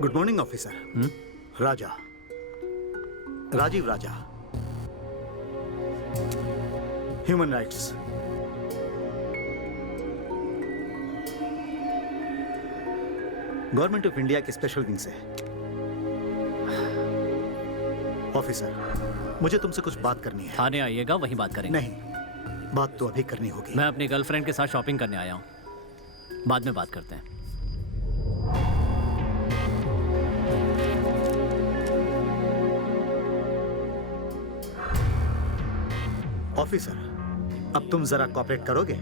Good morning officer. Raja, Rajeev Raja, human rights. Government of India के special wing से। Officer, मुझे तुमसे कुछ बात करनी है। थाने आइएगा, वहीं बात करेंगे। नहीं, बात तो अभी करनी होगी। मैं अपनी गर्लफ्रेंड के साथ शॉपिंग करने आया हूँ, बाद में बात करते हैं। ऑफिसर, अब तुम जरा कोऑपरेट करोगे?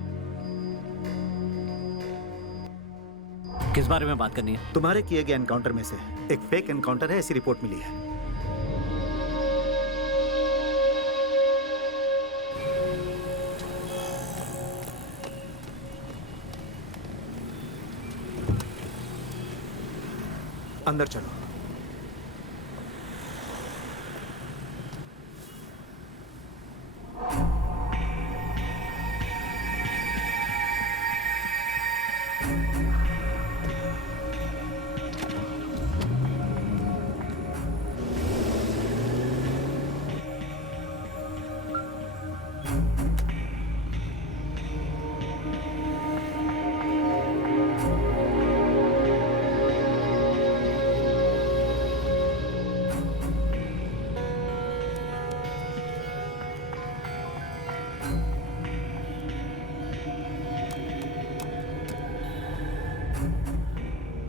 किस बारे में बात करनी है? तुम्हारे किए गए एनकाउंटर में से एक फेक एनकाउंटर है, ऐसी रिपोर्ट मिली है। अंदर चलो।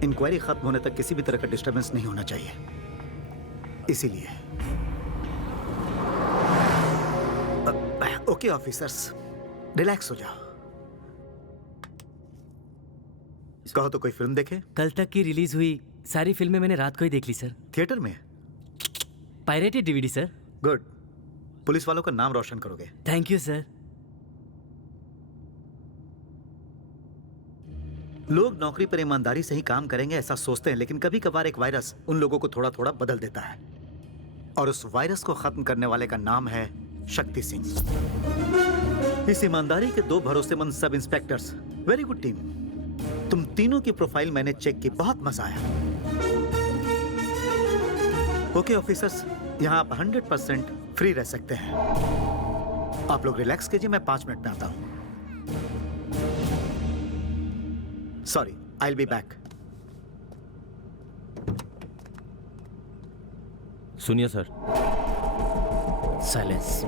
इंक्वायरी खत्म होने तक किसी भी तरह का डिस्टरबेंस नहीं होना चाहिए, इसीलिए। ओके ऑफिसर्स, रिलैक्स हो जाओ। कहो तो कोई फिल्म देखे? कल तक की रिलीज हुई सारी फिल्में मैंने रात को ही देख ली सर। थिएटर में? Pirated DVD sir. Good, police वालों का नाम रोशन करोगे। Thank you sir. लोग नौकरी पर ईमानदारी से ही काम करेंगे ऐसा सोचते हैं, लेकिन कभी कभार एक वायरस उन लोगों को थोड़ा थोड़ा बदल देता है, और उस वायरस को खत्म करने वाले का नाम है शक्ति सिंह। इस ईमानदारी के दो भरोसेमंद सब इंस्पेक्टर्स। वेरी गुड टीम, तुम तीनों की प्रोफाइल मैंने चेक की, बहुत मजा आया। ओके ऑफिसर्स, यहां आप 100% फ्री रह सकते हैं। आप लोग रिलैक्स कीजिए, मैं 5 मिनट में आता हूं। Sorry, I'll be back. सुनिए सर। साइलेंस।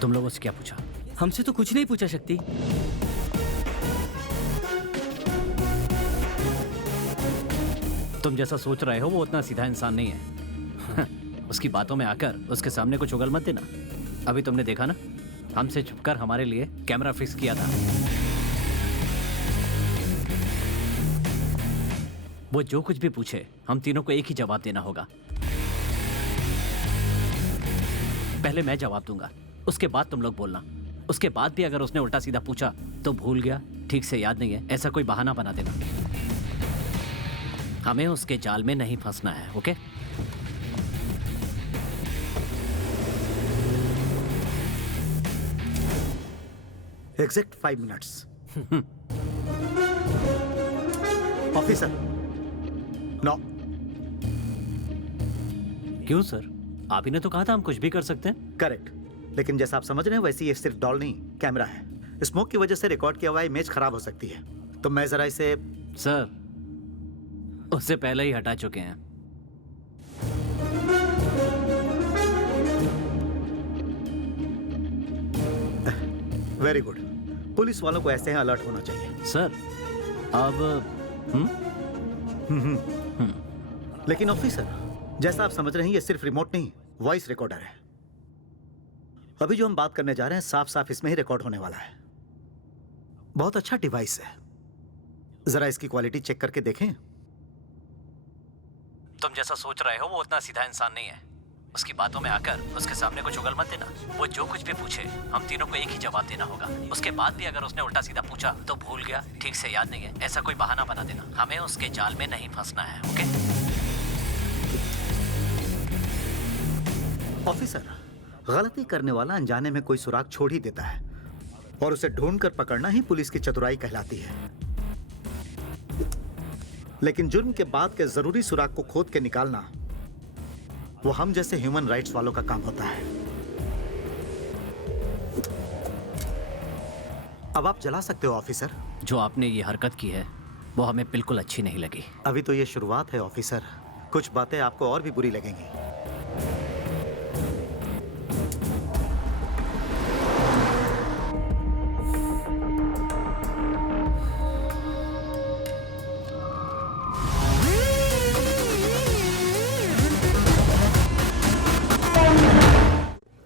तुम लोगों से क्या पूछा? हमसे तो कुछ नहीं पूछा शक्ति। तुम जैसा सोच रहे हो वो उतना सीधा इंसान नहीं है। उसकी बातों में आकर उसके सामने कुछ उगल मत देना। अभी तुमने देखा ना, हमसे छुपकर हमारे लिए कैमरा फिक्स किया था। वो जो कुछ भी पूछे हम तीनों को एक ही जवाब देना होगा। पहले मैं जवाब दूंगा, उसके बाद तुम लोग बोलना। उसके बाद भी अगर उसने उल्टा सीधा पूछा तो भूल गया, ठीक से याद नहीं है, ऐसा कोई बहाना बना देना। हमें उसके जाल में नहीं फंसना है, okay? Exact 5 minutes. Officer, no. क्यों सर? आप ही ने तो कहा था हम कुछ भी कर सकते हैं। करेक्ट, लेकिन जैसा आप समझ रहे हैं वैसे ये सिर्फ डॉल नहीं, कैमरा है। स्मोक की वजह से रिकॉर्ड किया हुआ इमेज खराब हो सकती है, तो मैं जरा इसे। सर, उससे पहले ही हटा चुके हैं। वेरी गुड, पुलिस वालों को ऐसे ही अलर्ट होना चाहिए। सर, अब लेकिन ऑफिसर, जैसा आप समझ रहे हैं ये सिर्फ रिमोट नहीं, वॉइस रिकॉर्डर है। अभी जो हम बात करने जा रहे हैं साफ साफ इसमें ही रिकॉर्ड होने वाला है। बहुत अच्छा डिवाइस है। जरा इसकी क्वालिटी चेक करके देखें। तुम जैसा सोच रहे हो वो उतना सीधा इंसान नहीं है। उसकी बातों में आकर उसके सामने कुछ उगल मत देना। वो जो कुछ भी पूछे हम तीनों को एक ही जवाब देना होगा। उसके बाद भी अगर उसने उल्टा सीधा पूछा तो भूल गया, ठीक से याद नहीं है, ऐसा कोई बहाना बना देना। हमें उसके जाल में नहीं फंसना है। ओके? ऑफिसर, गलती करने वाला अनजाने में कोई सुराग छोड़ ही देता है और उसे ढूंढकर पकड़ना ही पुलिस की चतुराई कहलाती है। लेकिन जुर्म के बाद के जरूरी सुराग को खोद के निकालना वो हम जैसे ह्यूमन राइट्स वालों का काम होता है। अब आप जला सकते हो ऑफिसर। जो आपने ये हरकत की है वो हमें बिल्कुल अच्छी नहीं लगी। अभी तो ये शुरुआत है ऑफिसर, कुछ बातें आपको और भी बुरी लगेंगी।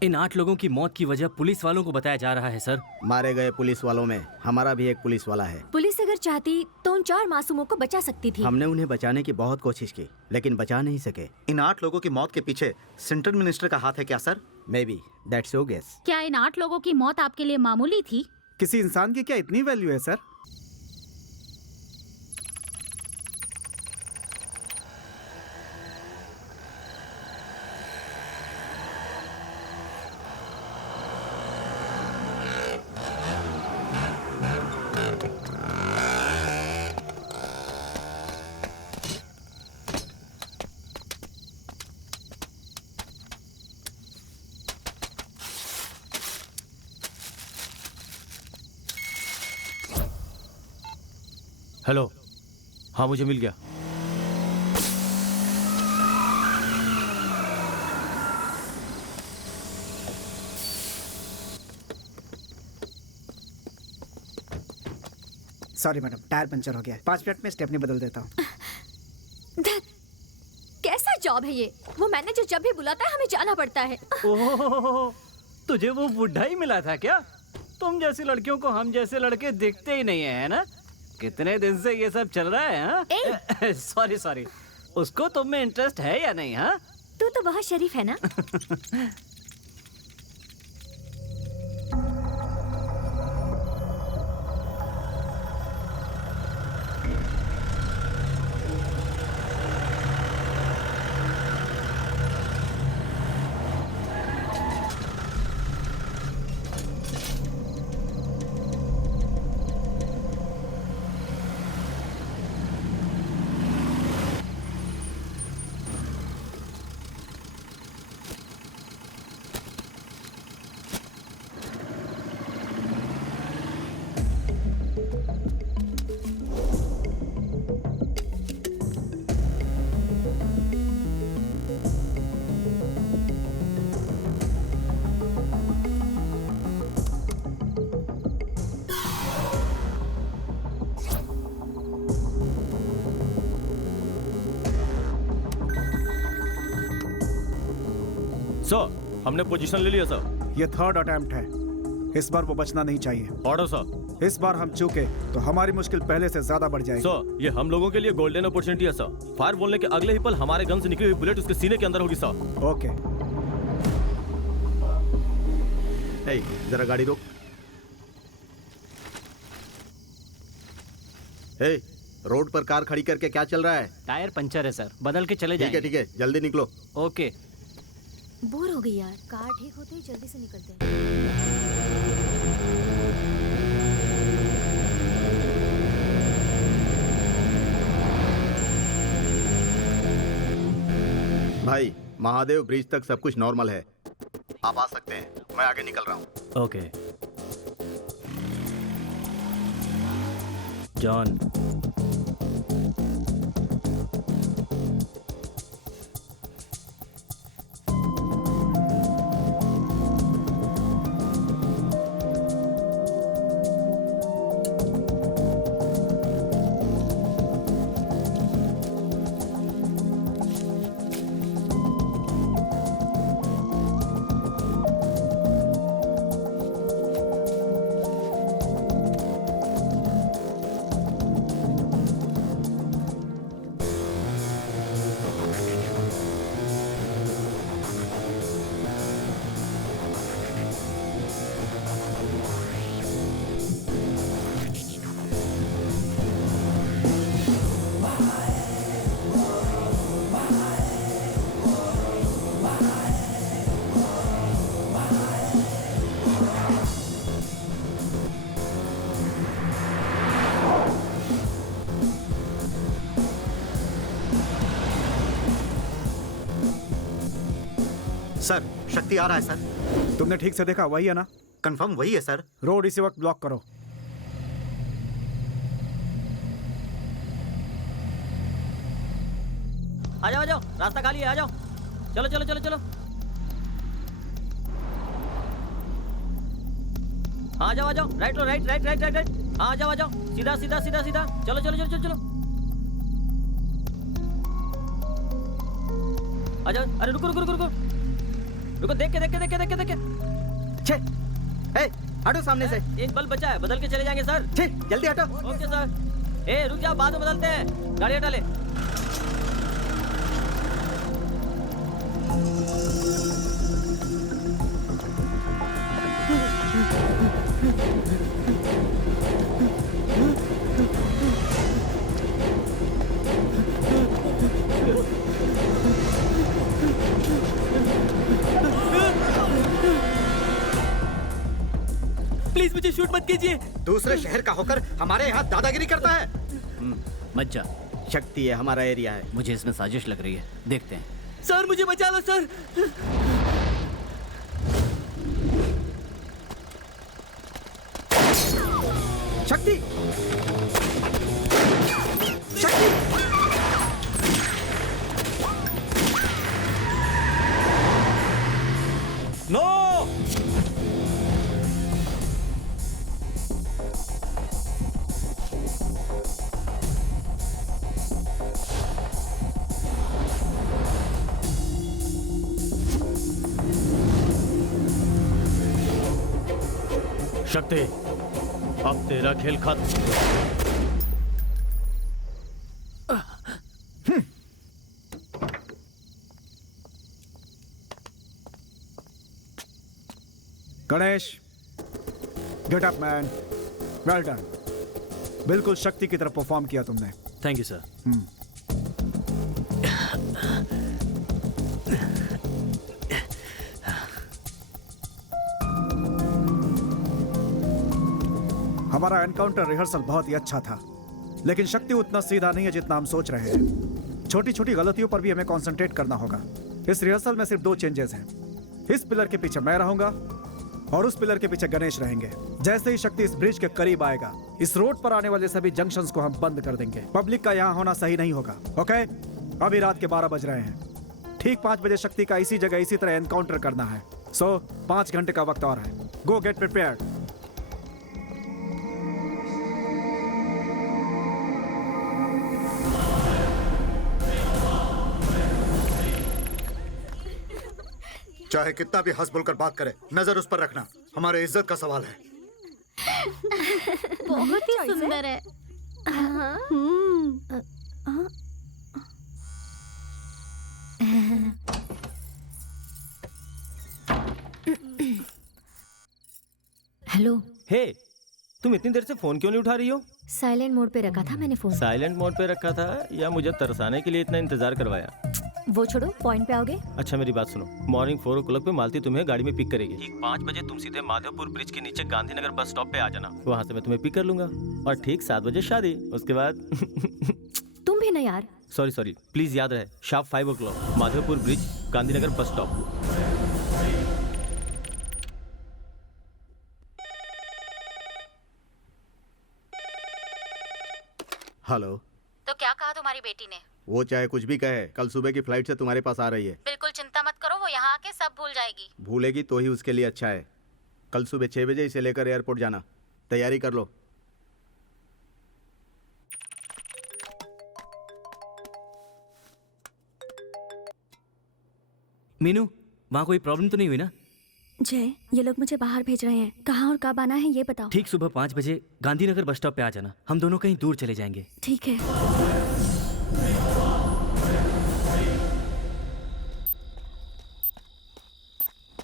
इन 8 लोगों की मौत की वजह पुलिस वालों को बताया जा रहा है सर। मारे गए पुलिस वालों में हमारा भी एक पुलिस वाला है। पुलिस अगर चाहती तो उन 4 मासूमों को बचा सकती थी। हमने उन्हें बचाने की बहुत कोशिश की लेकिन बचा नहीं सके। इन 8 लोगों की मौत के पीछे सेंट्रल मिनिस्टर का हाथ है क्या sir? Maybe that's your guess. क्या इन 8 लोगों की मौत आपके लिए मामूली थी? किसी इंसान की क्या इतनी वैल्यू है सर? हेलो, हाँ मुझे मिल गया। सॉरी मैडम, टायर पंचर हो गया। 5 मिनट में स्टेपनी बदल देता हूँ। कैसा जॉब है ये? वो मैनेजर जब भी बुलाता है हमें जाना पड़ता है। ओह, तुझे वो बुढ़ा ही मिला था क्या? तुम जैसी लड़कियों को हम जैसे लड़के दिखते ही नहीं है ना? कितने दिन से ये सब चल रहा है? हाँ? सॉरी सॉरी, उसको तुम में इंटरेस्ट है या नहीं? हाँ, तू तो बहुत शरीफ है ना। सर, हमने पोजीशन ले लिया सर। ये 3rd अटेम्प्ट है, इस बार वो बचना नहीं चाहिए। Order sir. इस बार हम चूके तो हमारी मुश्किल पहले से ज्यादा बढ़ जाएगी। सर, ये हम लोगों के लिए गोल्डन अपॉर्चुनिटी है सर। फायर बोलने के अगले ही पल हमारे गन से निकली हुई बुलेट उसके सीने के अंदर होगी सर। ओके। हे, जरा गाड़ी रोक। हे, रोड पर कार खड़ी करके क्या चल रहा है? टायर पंचर है सर, बदल के चले ठीक है जाएंगे। ठीक है, जल्दी निकलो। ओके। बोर हो गई यार, कार ठीक होते ही जल्दी से निकलते हैं। भाई, महादेव ब्रिज तक सब कुछ नॉर्मल है, आप आ सकते हैं। मैं आगे निकल रहा हूँ। ओके। जॉन, सर, शक्ति आ रहा है सर। तुमने ठीक से देखा, वही है ना? कंफर्म वही है सर। रोड इसी वक्त ब्लॉक करो। आ जाओ, रास्ता खाली है, आ जाओ। चलो चलो चलो चलो, आ जाओ right right right right right right. आ जाओ सीधा सीधा सीधा सीधा, चलो चलो चलो चलो चलो, आ जाओ। अरे रुको रुको रुको रुको रुको, देख के छे, ए, हटो सामने से। एक बल्ब बचा है, बदल के चले जाएंगे सर। छे, जल्दी हटो। Okay sir. ए रुक जाओ, बाद में बदलते हैं, गाड़ी हटा ले। प्लीज मुझे शूट मत कीजिए। दूसरे शहर का होकर हमारे यहाँ दादागिरी करता है। मत जा, शक्ति है, हमारा एरिया है। मुझे इसमें साजिश लग रही है, देखते हैं। सर मुझे बचा लो सर। शक्ति, शक्ति, नो, शक्ति, अब तेरा खेल खत्म। Ganesh, get up man, well done. बिल्कुल शक्ति की तरफ परफॉर्म किया तुमने। Thank you sir. हमारा एनकाउंटर रिहर्सल बहुत ही अच्छा था, लेकिन शक्ति उतना सीधा नहीं है जितना हम सोच रहे हैं। छोटी छोटी गलतियों पर भी हमें कंसंट्रेट करना होगा। इस रिहर्सल में सिर्फ 2 चेंजेस हैं। इस पिलर के पीछे मैं रहूंगा और उस पिलर के पीछे गणेश रहेंगे। जैसे ही शक्ति इस ब्रिज के करीब आएगा, इस रोड पर आने वाले सभी जंक्शंस को हम बंद कर देंगे। पब्लिक का यहाँ होना सही नहीं होगा। ओके, अभी रात के 12 बज रहे हैं। ठीक 5 बजे शक्ति का इसी जगह इसी तरह एनकाउंटर करना है। सो 5 घंटे का वक्त और है। गो गेट प्रिपेयर्ड। चाहे कितना भी हंस बोलकर बात करे, नजर उस पर रखना हमारे इज्जत का सवाल है। बहुत ही सुंदर है। हेलो। हे, तुम इतनी देर से फोन क्यों नहीं उठा रही हो? साइलेंट मोड पे रखा था मैंने फोन। साइलेंट मोड पे रखा था या मुझे तरसाने के लिए इतना इंतजार करवाया? वो छोड़ो, पॉइंट पे आओगे? अच्छा मेरी बात सुनो, मॉर्निंग 4 o'clock पे मालती तुम्हें गाड़ी में पिक करेगी। ठीक 5 बजे तुम सीधे माधवपुर ब्रिज के नीचे गांधीनगर बस स्टॉप पे आ जाना। वहाँ से मैं तुम्हें पिक कर लूंगा और ठीक 7 बजे शादी, उसके बाद तुम भी ना यार। सॉरी प्लीज याद रहे, sharp 5 o'clock Madhopur bridge Gandhinagar bus stop. Hello. तो क्या कहा तुम्हारी बेटी ने? वो चाहे कुछ भी कहे, कल सुबह की फ्लाइट से तुम्हारे पास आ रही है। बिल्कुल चिंता मत करो, वो यहाँ आके सब भूल जाएगी। भूलेगी तो ही उसके लिए अच्छा है। कल सुबह 6 बजे इसे लेकर एयरपोर्ट जाना। तैयारी कर लो। मीनू, वहाँ कोई प्रॉब्लम तो नहीं हुई ना? जय, ये लोग मुझे बाहर भेज रहे हैं। कहाँ और कब आना है ये बताओ। ठीक सुबह 5 बजे गांधीनगर बस स्टॉप पे आ जाना। हम दोनों कहीं दूर चले जाएंगे। ठीक है।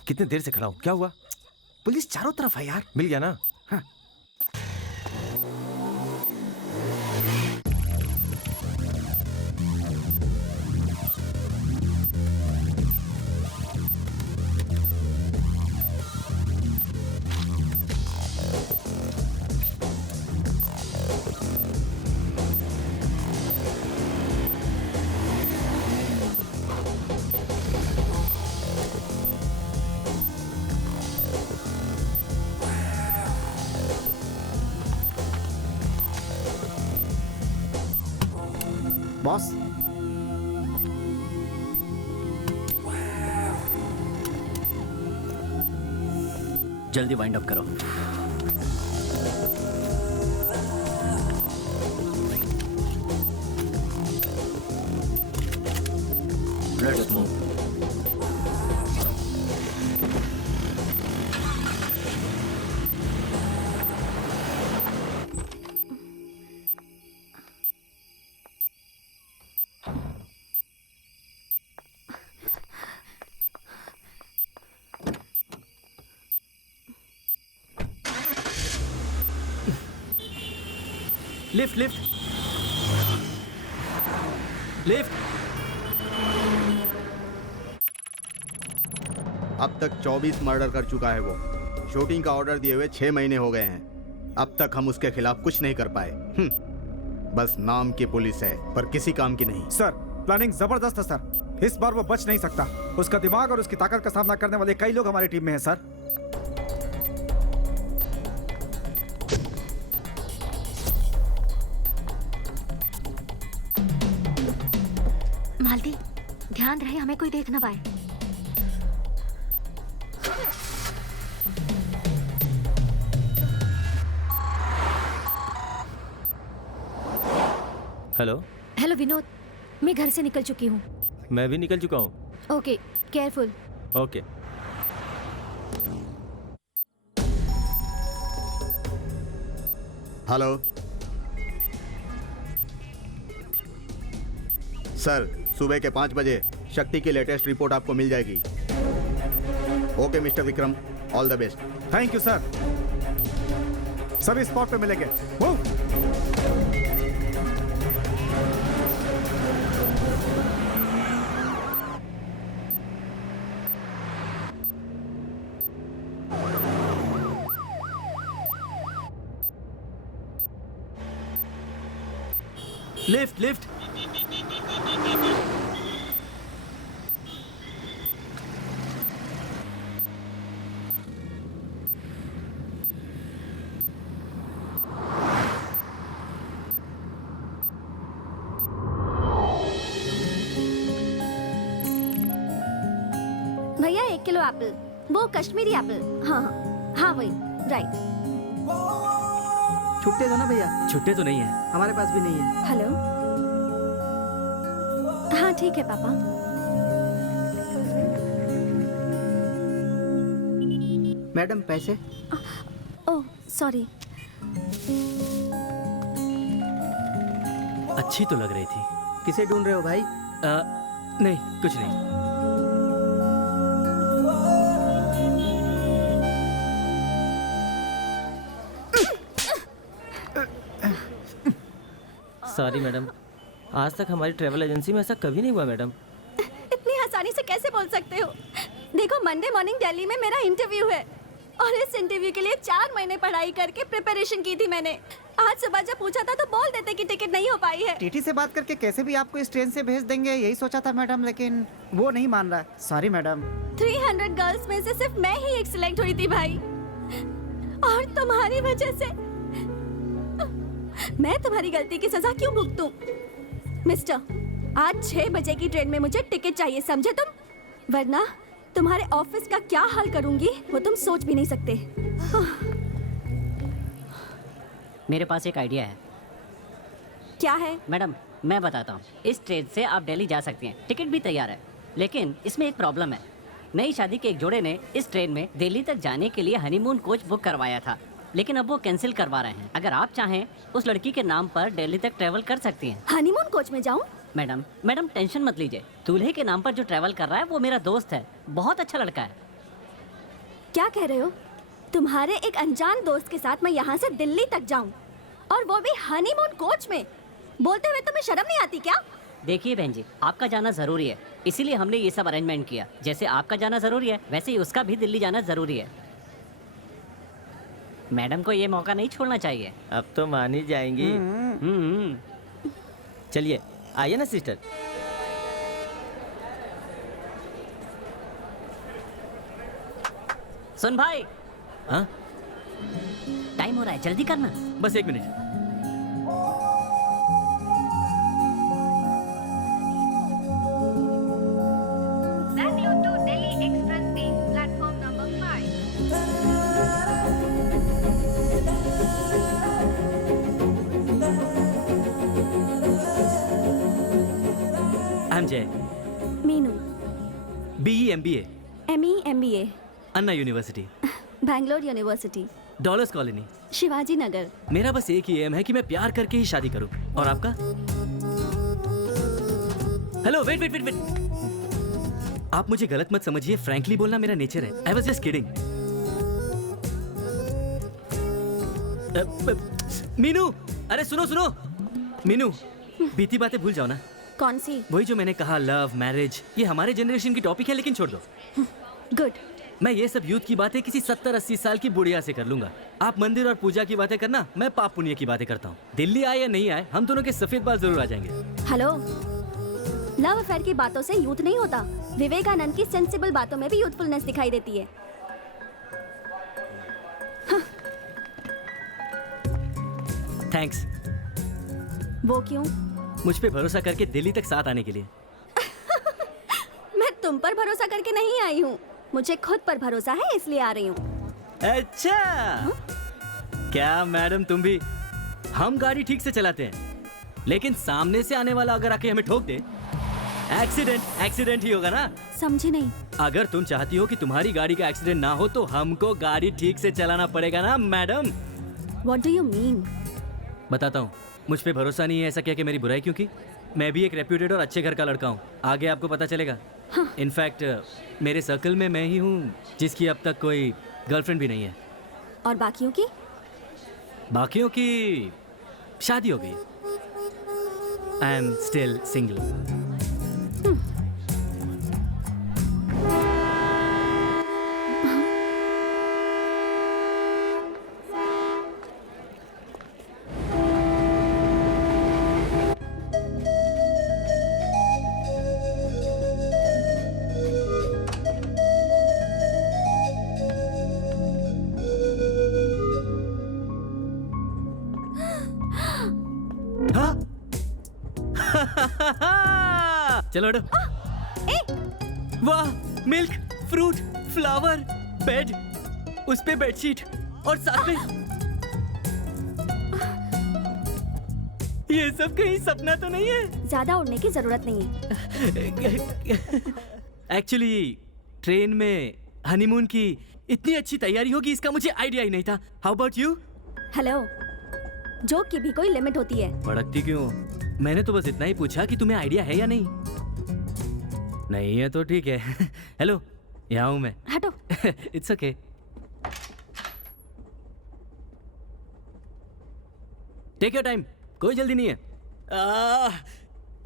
कितने देर से खड़ा हूँ, क्या हुआ? पुलिस चारों तरफ है यार। मिल गया ना? हाँ। बॉस जल्दी वाइंड अप करो। Let's move. Lift lift lift. अब तक 24 मर्डर कर चुका है वो। शूटिंग का ऑर्डर दिए हुए 6 महीने हो गए हैं। अब तक हम उसके खिलाफ कुछ नहीं कर पाए। बस नाम की पुलिस है पर किसी काम की नहीं। सर, प्लानिंग जबरदस्त है सर। इस बार वो बच नहीं सकता। उसका दिमाग और उसकी ताकत का सामना करने वाले कई लोग हमारी टीम में हैं सर। मालती, ध्यान रहे हमें कोई देख ना पाए। हेलो। हेलो विनोद, मैं घर से निकल चुकी हूँ। मैं भी निकल चुका हूँ। Okay, careful. Okay. Hello sir, सुबह के 5 बजे शक्ति की लेटेस्ट रिपोर्ट आपको मिल जाएगी। Okay mister Vikram, all the best. Thank you sir. सभी स्पॉट पे मिलेंगे। मूव। Lift lift. भैया 1 किलो एप्पल, वो कश्मीरी एप्पल। हाँ हाँ हाँ, वही राइट। छुट्टे दो ना भैया। छुट्टे तो नहीं है। हमारे पास भी नहीं है। हेलो। हाँ ठीक है पापा। मैडम पैसे। Oh sorry. अच्छी तो लग रही थी। किसे ढूंढ रहे हो भाई? नहीं, कुछ नहीं। सॉरी मैडम, आज तक हमारी ट्रैवल एजेंसी में ऐसा कभी नहीं हुआ मैडम। इतनी आसानी से कैसे बोल सकते हो? देखो, मंडे मॉर्निंग दिल्ली में मेरा इंटरव्यू है और इस इंटरव्यू के लिए 4 महीने पढ़ाई करके प्रिपरेशन की थी मैंने। आज सुबह जब पूछा था तो बोल देते कि टिकट नहीं हो पाई है। टीटी से बात करके कैसे भी आपको इस ट्रेन से भेज देंगे यही सोचा था मैडम, लेकिन वो नहीं मान रहा। Sorry madam. 300 गर्ल्स में से सिर्फ मैं ही एक सिलेक्ट हुई थी भाई, और तुम्हारी वजह से मैं तुम्हारी गलती की सजा क्यों भुगतूं? मिस्टर, आज 6 बजे की ट्रेन में मुझे टिकट चाहिए, समझे तुम? वरना तुम्हारे ऑफिस का क्या हाल करूंगी वो तुम सोच भी नहीं सकते। मेरे पास एक आइडिया है। क्या है? मैडम, मैं बताता हूँ। इस ट्रेन से आप दिल्ली जा सकती हैं, टिकट भी तैयार है। लेकिन इसमें एक प्रॉब्लम है। नई शादी के एक जोड़े ने इस ट्रेन में दिल्ली तक जाने के लिए हनीमून कोच बुक करवाया था, लेकिन अब वो कैंसिल करवा रहे हैं। अगर आप चाहें उस लड़की के नाम पर दिल्ली तक ट्रैवल कर सकती हैं। हनीमून कोच में जाऊं? मैडम टेंशन मत लीजिए। दूल्हे के नाम पर जो ट्रैवल कर रहा है वो मेरा दोस्त है, बहुत अच्छा लड़का है। क्या कह रहे हो? तुम्हारे एक अनजान दोस्त के साथ मैं यहाँ से दिल्ली तक जाऊं, और वो भी हनीमून कोच में? बोलते हुए तुम्हें शर्म नहीं आती क्या? देखिए बहन जी, आपका जाना जरूरी है, इसीलिए हमने ये सब अरेंजमेंट किया। जैसे आपका जाना जरूरी है वैसे ही उसका भी दिल्ली जाना जरूरी है। मैडम को ये मौका नहीं छोड़ना चाहिए। अब तो मान ही जाएंगी। चलिए आइए ना सिस्टर। सुन भाई, हाँ, टाइम हो रहा है, जल्दी करना। बस 1 मिनट। Sanjay, Meenu, BE MBA, ME MBA, Anna university, Bangalore university, dollars colony. Shivaji Nagar. मेरा बस एक ही एम है कि मैं प्यार करके ही शादी करूं। और आपका? Hello, wait wait wait wait. आप मुझे गलत मत समझिए, फ्रैंकली बोलना मेरा नेचर है। I was just kidding. Meenu, अरे सुनो सुनो। मीनू, बीती बातें भूल जाओ ना। कौन सी? वही जो मैंने कहा, लव, मैरिज, ये हमारे जनरेशन की टॉपिक है, लेकिन छोड़ दो। गुड। मैं ये सब यूथ की बातें किसी 70-80 साल की बुढ़िया से कर लूंगा। आप मंदिर और पूजा की बातें करना, मैं पाप पुण्य की बातें करता हूँ। दिल्ली आए या नहीं आए, हम दोनों के सफेद बाल जरूर आ जाएंगे। हेलो, लव अफेयर की बातों से यूथ नहीं होता। विवेकानंद की सेंसिबल बातों में भी यूथफुलनेस दिखाई देती है। थैंक्स। वो क्यों? मुझ पे भरोसा करके दिल्ली तक साथ आने के लिए। मैं तुम पर भरोसा करके नहीं आई हूँ, मुझे खुद पर भरोसा है, इसलिए आ रही हूँ। अच्छा, क्या मैडम तुम भी? हम गाड़ी ठीक से चलाते हैं, लेकिन सामने से आने वाला अगर आके हमें ठोक दे, एक्सीडेंट ही होगा ना। समझे नहीं? अगर तुम चाहती हो कि तुम्हारी गाड़ी का एक्सीडेंट ना हो, तो हमको गाड़ी ठीक से चलाना पड़ेगा ना madam. What do you mean? बताता हूँ। मुझ पे भरोसा नहीं है ऐसा क्या कि मेरी बुराई क्यों की? मैं भी एक रेप्यूटेड और अच्छे घर का लड़का हूँ, आगे आपको पता चलेगा। इनफैक्ट मेरे सर्कल में मैं ही हूँ जिसकी अब तक कोई गर्लफ्रेंड भी नहीं है। और बाकियों की? बाकियों की शादी हो गई। I am still single. चलो हटो। वाह, मिल्क, फ्रूट, फ्लावर, बेड, उस पे बेडशीट और साथ में ये सब कहीं सपना तो नहीं है? ज्यादा उड़ने की जरूरत नहीं है। एक्चुअली ट्रेन में हनीमून की इतनी अच्छी तैयारी होगी इसका मुझे आइडिया ही नहीं था। How about you? Hello, joke की भी कोई लिमिट होती है। भड़कती क्यों? मैंने तो बस इतना ही पूछा कि तुम्हें आइडिया है या नहीं। नहीं है तो ठीक है। हेलो, यहाँ हूँ मैं। हटो। It's okay. Take your time, कोई जल्दी नहीं है।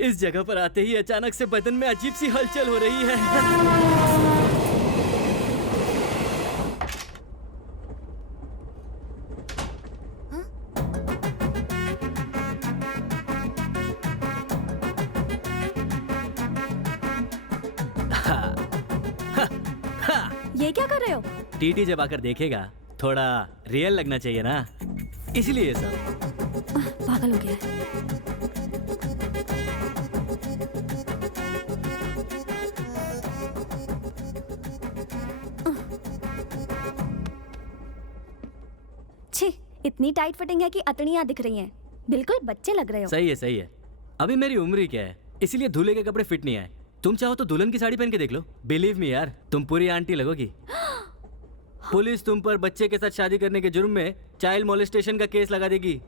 इस जगह पर आते ही अचानक से बदन में अजीब सी हलचल हो रही है। ये क्या कर रहे हो? टीटी जब आकर देखेगा थोड़ा रियल लगना चाहिए ना, इसलिए ये सब। पागल हो गया है। छी, इतनी टाइट फिटिंग है कि अतड़ियां दिख रही हैं। बिल्कुल बच्चे लग रहे हो। सही है सही है। अभी मेरी उम्र ही क्या है, इसीलिए दूल्हे के कपड़े फिट नहीं आए। तुम चाहो तो दुल्हन की साड़ी पहन के देख लो। बिलीव मी यार, तुम पूरी आंटी लगोगी। पुलिस तुम पर बच्चे के साथ शादी करने के जुर्म में चाइल्ड मोलेस्टेशन का केस लगा देगी।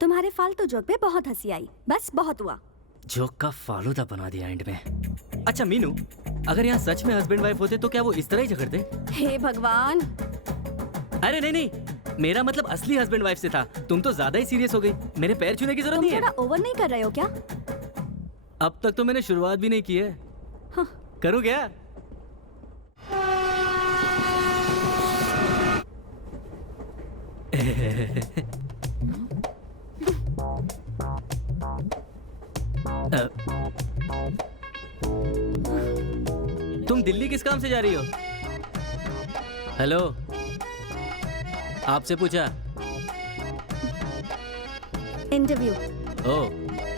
तुम्हारे फालतू जोक में बहुत हंसी आई, बस बहुत हुआ। जोक का फालूदा बना दिया एंड में। अच्छा मीनू, अगर यहाँ सच में हस्बैंड वाइफ होते तो क्या वो इस तरह ही झगड़ते? हे भगवान। अरे नहीं नहीं, मेरा मतलब असली हस्बैंड वाइफ से था। तुम तो ज्यादा ही सीरियस हो गई। मेरे पैर छूने की जरूरत नहीं है। थोड़ा ओवर नहीं कर रहे हो क्या? अब तक तो मैंने शुरुआत भी नहीं की है। हाँ। करूँ क्या? तुम दिल्ली किस काम से जा रही हो? हेलो, आपसे पूछा। इंटरव्यू। ओह,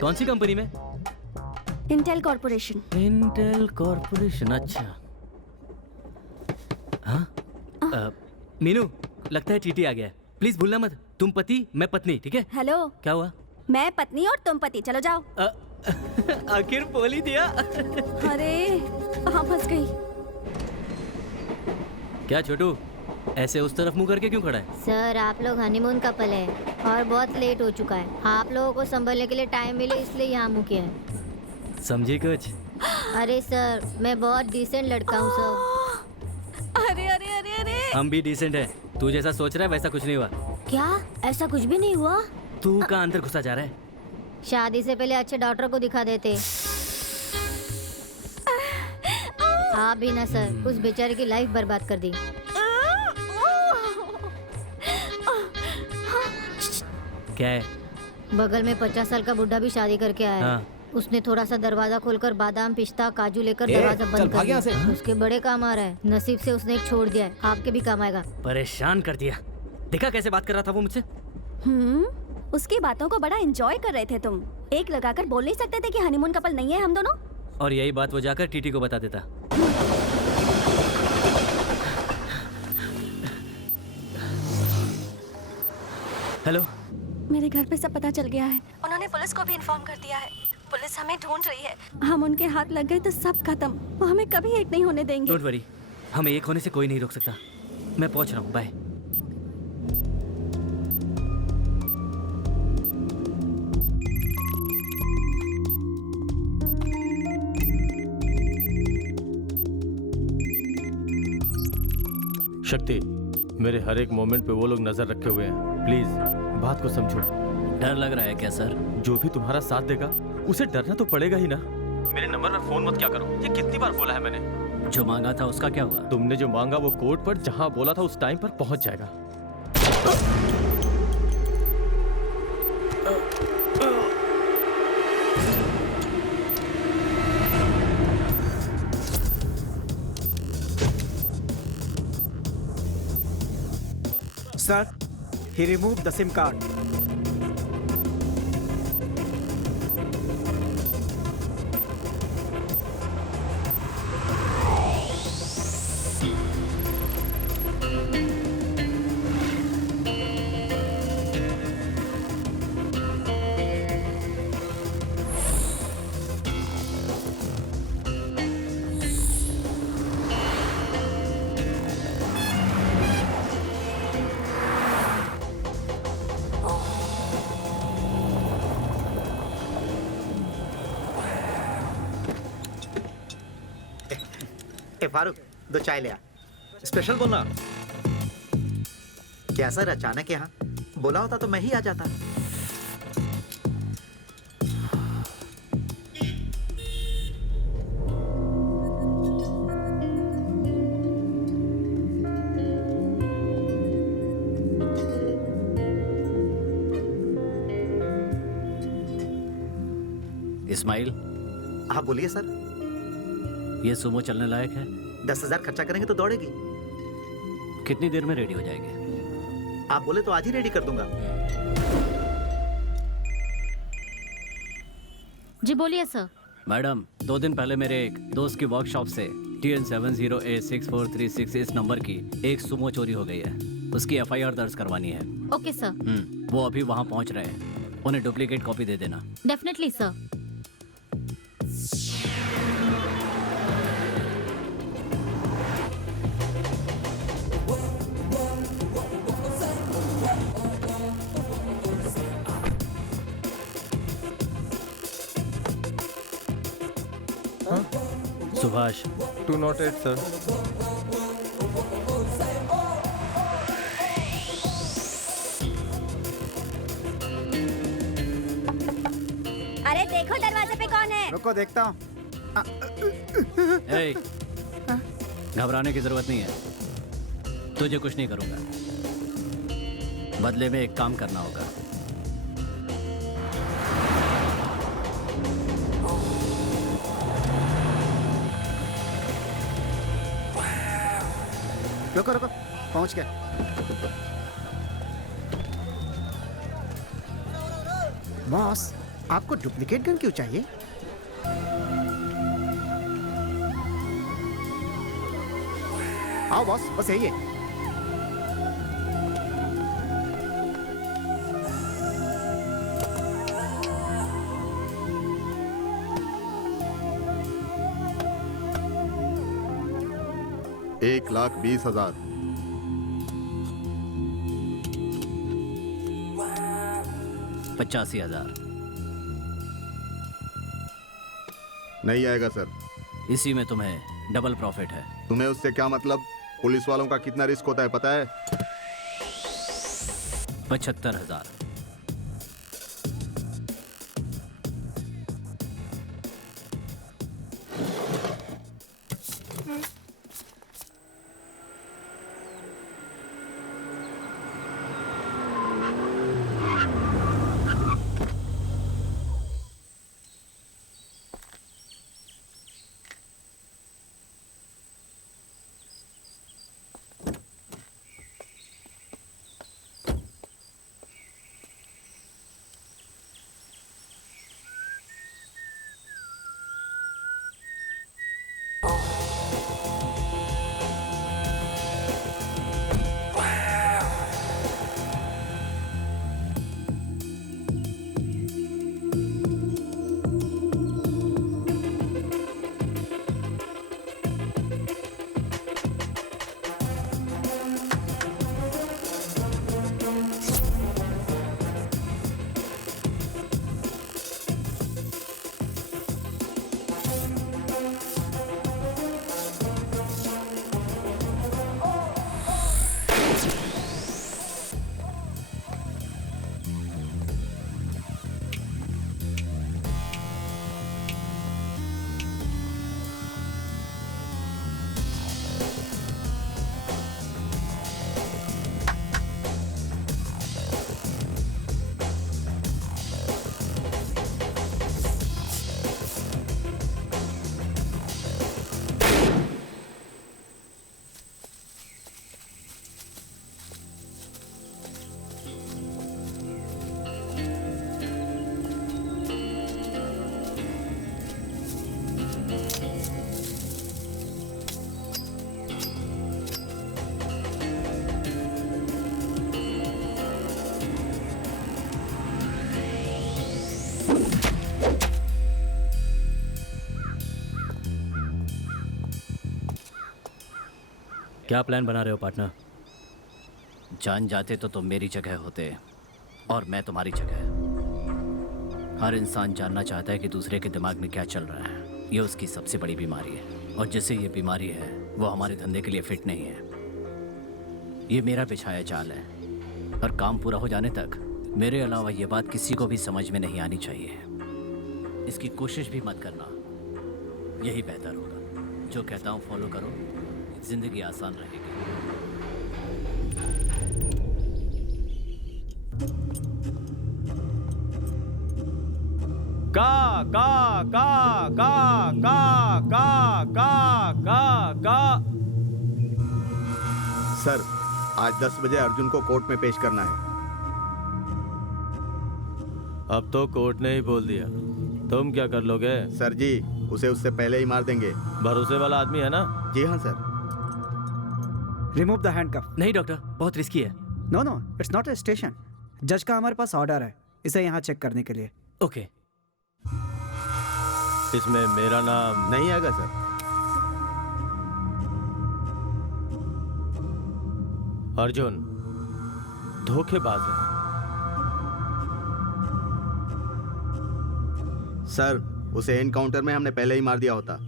कौन सी कंपनी में? Intel corporation. इंटेल कॉर्पोरेशन, अच्छा। हाँ मीनू, लगता है टीटी आ गया है। प्लीज भूलना मत, तुम पति मैं पत्नी, ठीक है? हेलो, क्या हुआ? मैं पत्नी और तुम पति, चलो जाओ। आखिर बोल ही दिया। अरे कहाँ फंस गई? क्या छोटू, ऐसे उस तरफ मुंह करके क्यों खड़ा है? सर आप लोग हनीमून कपल है और बहुत लेट हो चुका है। आप लोगों को संभलने के लिए टाइम मिले इसलिए यहाँ मुँह किया है। समझे कुछ? अरे सर मैं बहुत डिसेंट लड़का हूँ सर। अरे अरे अरे अरे, हम भी डिसेंट है। तू जैसा सोच रहा है वैसा कुछ नहीं हुआ। क्या ऐसा कुछ भी नहीं हुआ? तू कहाँ अंदर घुसा जा रहा है? शादी से पहले अच्छे डॉक्टर को दिखा देते। आप भी ना सर, उस बेचारे की लाइफ बर्बाद कर दी। क्या है? बगल में 50 साल का बुढ़ा भी शादी करके आया है। हाँ। उसने थोड़ा सा दरवाजा खोलकर बादाम पिस्ता काजू लेकर दरवाजा बंद कर दिया। उसके बड़े काम आ रहा है। नसीब से उसने एक छोड़ दिया है, आपके भी काम आएगा। परेशान कर दिया। देखा कैसे बात कर रहा था वो मुझसे? उसकी बातों को बड़ा एंजॉय कर रहे थे तुम। एक लगाकर बोल नहीं सकते थे कि हनीमून कपल नहीं है हम दोनों? और यही बात वो जाकर टीटी को बता देता। हेलो, मेरे घर पे सब पता चल गया है। उन्होंने पुलिस को भी इन्फॉर्म कर दिया है। पुलिस हमें ढूंढ रही है। हम उनके हाथ लग गए तो सब खत्म। वो हमें कभी एक नहीं होने देंगे। डोंट वरी, हमें एक होने से कोई नहीं रोक सकता। मैं पहुंच रहा हूँ, बाय। शक्ति, मेरे हर एक मोमेंट पे वो लोग नजर रखे हुए हैं। प्लीज बात को समझो। डर लग रहा है क्या सर? जो भी तुम्हारा साथ देगा उसे डरना तो पड़ेगा ही ना। मेरे नंबर पर फोन मत क्या करो, ये कितनी बार बोला है मैंने। जो मांगा था उसका क्या हुआ? तुमने जो मांगा वो कोर्ट पर जहां बोला था उस टाइम पर पहुंच जाएगा। Sir, he removed the SIM card. Farooq, दो चाय ले आ। स्पेशल बोलना। क्या सर अचानक यहाँ? बोला होता तो मैं ही आ जाता। इस्माइल। हाँ बोलिए सर। ये सुमो चलने लायक है? 10,000 खर्चा करेंगे तो दौड़ेगी। कितनी देर में रेडी हो जाएगी? आप बोले तो आज ही रेडी कर दूंगा। जी बोलिए सर। मैडम, 2 दिन पहले मेरे एक दोस्त की वर्कशॉप से TN70A6436 इस नंबर की एक सुमो चोरी हो गई है। उसकी FIR दर्ज करवानी है। Okay sir. वो अभी वहाँ पहुँच रहे हैं। उन्हें डुप्लीकेट कॉपी दे देना। Definitely sir. सुभाष। 208 सर। अरे देखो दरवाजे पे कौन है? रुको देखता हूँ। ए, घबराने की जरूरत नहीं है। तुझे कुछ नहीं करूंगा। बदले में एक काम करना होगा। रुको रुको, पहुंच गए। बॉस, आपको डुप्लीकेट गन क्यों चाहिए? आओ बॉस, बस यही है। एक लाख 20,000। $85,000। नहीं आएगा सर। इसी में तुम्हें डबल प्रॉफिट है। तुम्हें उससे क्या मतलब? पुलिस वालों का कितना रिस्क होता है पता है? 75,000। क्या प्लान बना रहे हो पार्टनर? जान जाते तो तुम मेरी जगह होते और मैं तुम्हारी जगह। हर इंसान जानना चाहता है कि दूसरे के दिमाग में क्या चल रहा है। ये उसकी सबसे बड़ी बीमारी है और जिससे ये बीमारी है वो हमारे धंधे के लिए फिट नहीं है। ये मेरा बिछाया जाल है और काम पूरा हो जाने तक मेरे अलावा ये बात किसी को भी समझ में नहीं आनी चाहिए। इसकी कोशिश भी मत करना, यही बेहतर होगा। जो कहता हूँ फॉलो करो, जिंदगी आसान रहेगी। का का का का का का का का का। सर, आज 10 बजे अर्जुन को कोर्ट में पेश करना है। अब तो कोर्ट ने ही बोल दिया, तुम क्या कर लोगे? सर जी, उसे उससे पहले ही मार देंगे। भरोसे वाला आदमी है ना? जी हाँ सर। Remove the handcuff. नहीं डॉक्टर, बहुत रिस्की है। No no, it's not a station. जज का हमारे पास ऑर्डर है इसे यहाँ चेक करने के लिए। ओके। इसमें मेरा नाम नहीं आएगा सर। अर्जुन धोखेबाज है। सर, उसे एनकाउंटर में हमने पहले ही मार दिया होता।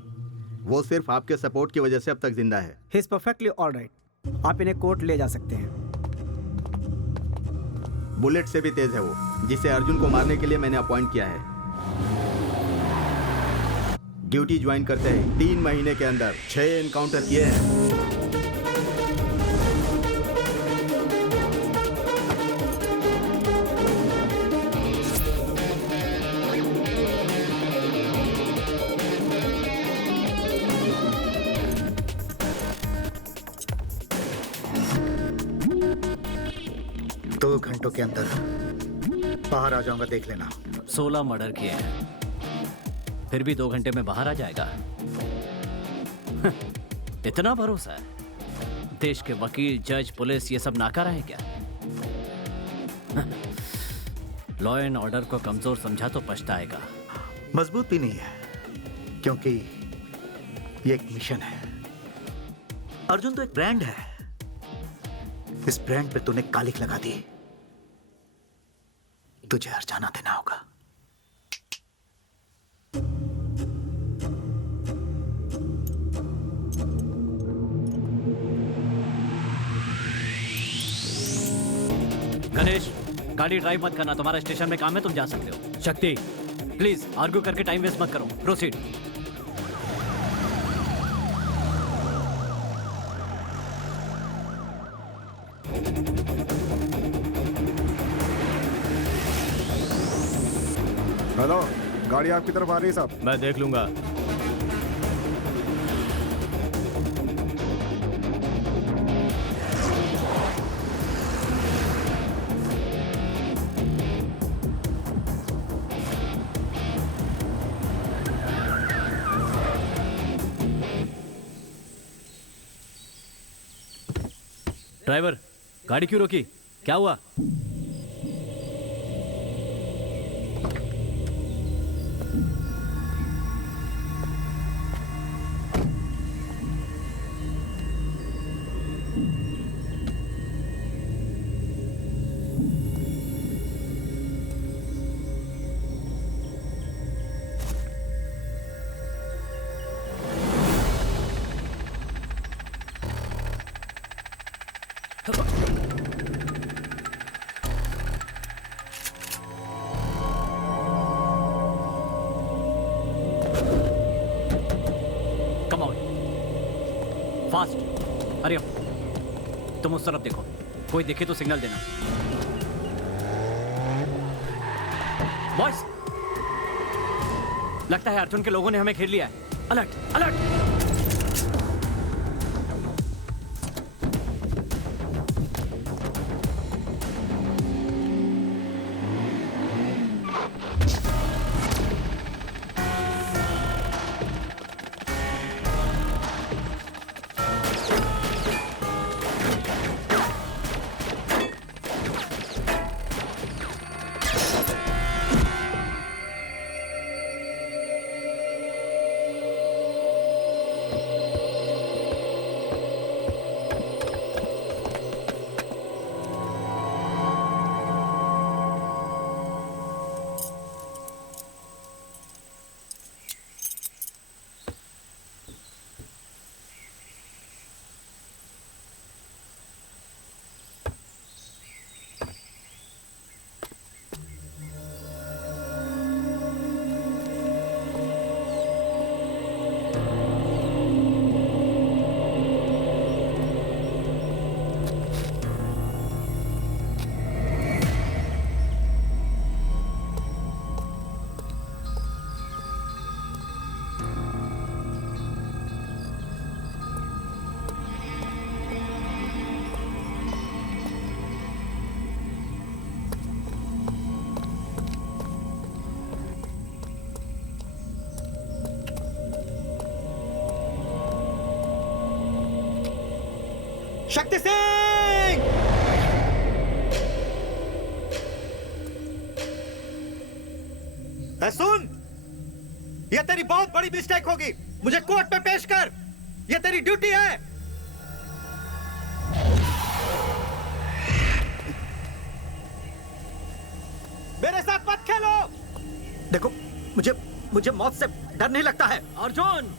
वो सिर्फ आपके सपोर्ट की वजह से अब तक जिंदा है। He is perfectly alright. आप इन्हें कोर्ट ले जा सकते हैं। बुलेट से भी तेज है वो, जिसे अर्जुन को मारने के लिए मैंने अपॉइंट किया है। ड्यूटी ज्वाइन करते हैं 3 महीने के अंदर 6 एनकाउंटर किए हैं। दो घंटों के अंदर बाहर आ जाऊंगा, देख लेना। 16 मर्डर किए हैं। फिर भी 2 घंटे में बाहर आ जाएगा। इतना भरोसा है? देश के वकील, जज, पुलिस ये सब नाकारा है क्या? लॉ एंड ऑर्डर को कमजोर समझा तो पछताएगा। मजबूत भी नहीं है, क्योंकि ये एक मिशन है। अर्जुन तो एक ब्रांड है। इस ब्रांड पे तूने कालिख लगा दी, तुझे हर्जाना देना होगा। गणेश, गाड़ी ड्राइव मत करना, तुम्हारा स्टेशन में काम है, तुम जा सकते हो। शक्ति, प्लीज आर्ग्यू करके टाइम वेस्ट मत करो, प्रोसीड। हेलो, गाड़ी आपकी तरफ आ रही है साहब। मैं देख लूंगा। ड्राइवर, गाड़ी क्यों रोकी? क्या हुआ? Come on, fast, hurry up. तुम उस तरफ देखो, कोई देखे तो सिग्नल देना। बॉयज, लगता है अर्जुन के लोगों ने हमें घेर लिया है। Alert, alert. शक्ति सिंह! सुन, यह तेरी बहुत बड़ी मिस्टेक होगी। मुझे कोर्ट में पेश कर, यह तेरी ड्यूटी है। मेरे साथ मत खेलो। देखो, मुझे मौत से डर नहीं लगता है। अर्जुन,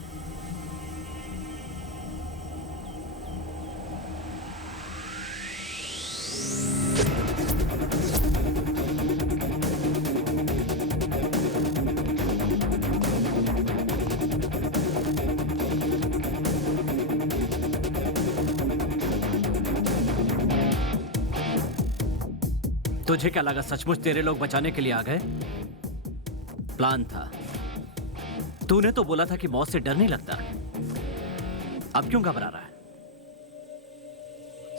तुझे क्या लगा सचमुच तेरे लोग बचाने के लिए आ गए? प्लान था। तूने तो बोला था कि मौत से डर नहीं लगता। अब क्यों घबरा रहा है?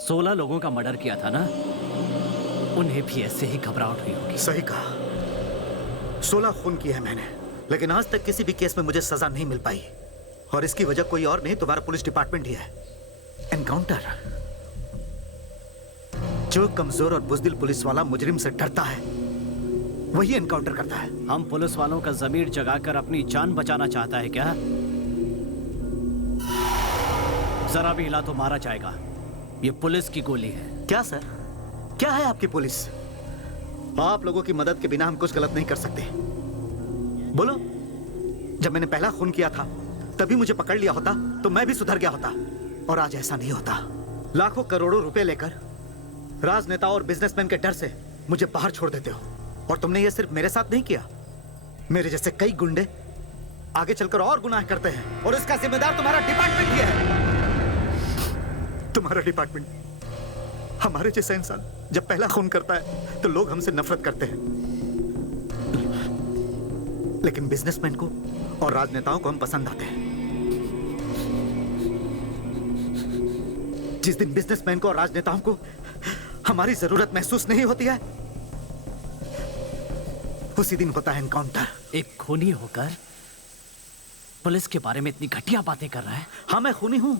16 लोगों का मर्डर किया था ना, उन्हें भी ऐसे ही घबराहट हुई होगी। सही कहा, 16 खून किए हैं मैंने, लेकिन आज तक किसी भी केस में मुझे सजा नहीं मिल पाई, और इसकी वजह कोई और नहीं, तुम्हारा पुलिस डिपार्टमेंट ही है। एनकाउंटर। जो कमजोर और बुजदिल पुलिस वाला मुजरिम से डरता है वही एनकाउंटर करता है। हम पुलिस वालों का जमीर जगाकर अपनी जान बचाना चाहता है क्या? जरा भी हिला तो मारा जाएगा। ये पुलिस की गोली है। क्या सर, क्या है आपकी पुलिस? आप लोगों की मदद के बिना हम कुछ गलत नहीं कर सकते। बोलो, जब मैंने पहला खून किया था तभी मुझे पकड़ लिया होता तो मैं भी सुधर गया होता, और आज ऐसा नहीं होता। लाखों करोड़ों रुपए लेकर राजनेताओं और बिजनेसमैन के डर से मुझे बाहर छोड़ देते हो, और तुमने ये सिर्फ मेरे साथ नहीं किया, मेरे जैसे कई गुंडे आगे चलकर और गुनाह करते हैं, और इसका जिम्मेदार तुम्हारा डिपार्टमेंट ही है। तुम्हारा डिपार्टमेंट। हमारे जैसा इंसान जब पहला खून करता है तो लोग हमसे नफरत करते हैं, लेकिन बिजनेसमैन को और राजनेताओं को हम पसंद आते हैं। जिस दिन बिजनेसमैन को और राजनेताओं को हमारी जरूरत महसूस नहीं होती है, उसी दिन होता है एनकाउंटर। एक खूनी होकर पुलिस के बारे में इतनी घटिया बातें कर रहा है। हाँ, मैं खूनी हूं,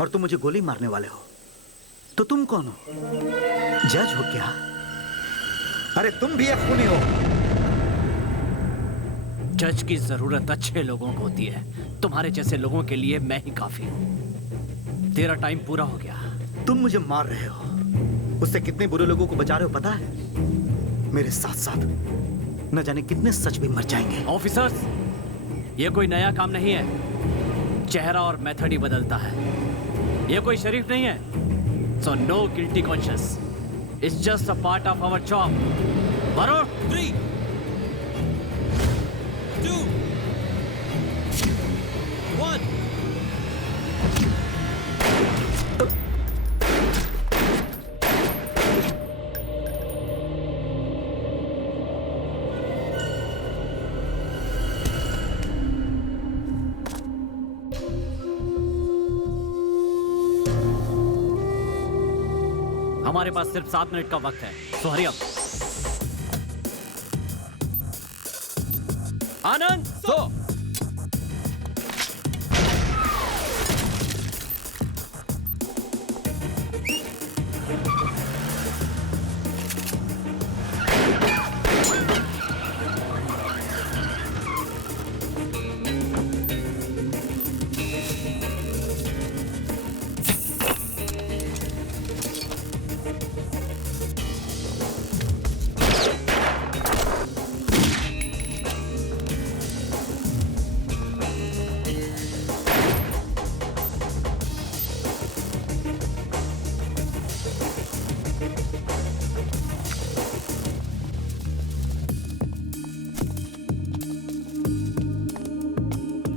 और तुम मुझे गोली मारने वाले हो। तो तुम कौन हो? जज हो क्या? अरे तुम भी एक खूनी हो। जज की जरूरत अच्छे लोगों को होती है। तुम्हारे जैसे लोगों के लिए मैं ही काफी हूं। तेरा टाइम पूरा हो गया। तुम मुझे मार रहे हो, उससे कितने बुरे लोगों को बचा रहे हो पता है? मेरे साथ साथ न जाने कितने सच भी मर जाएंगे। ऑफिसर्स, ये कोई नया काम नहीं है। चेहरा और मेथड ही बदलता है। ये कोई शरीफ नहीं है। So no guilty conscious. It's just a part of our job. मारो। 3 2 1। हमारे पास सिर्फ 7 मिनट का वक्त है, सो हरी अप। आनंद, सो।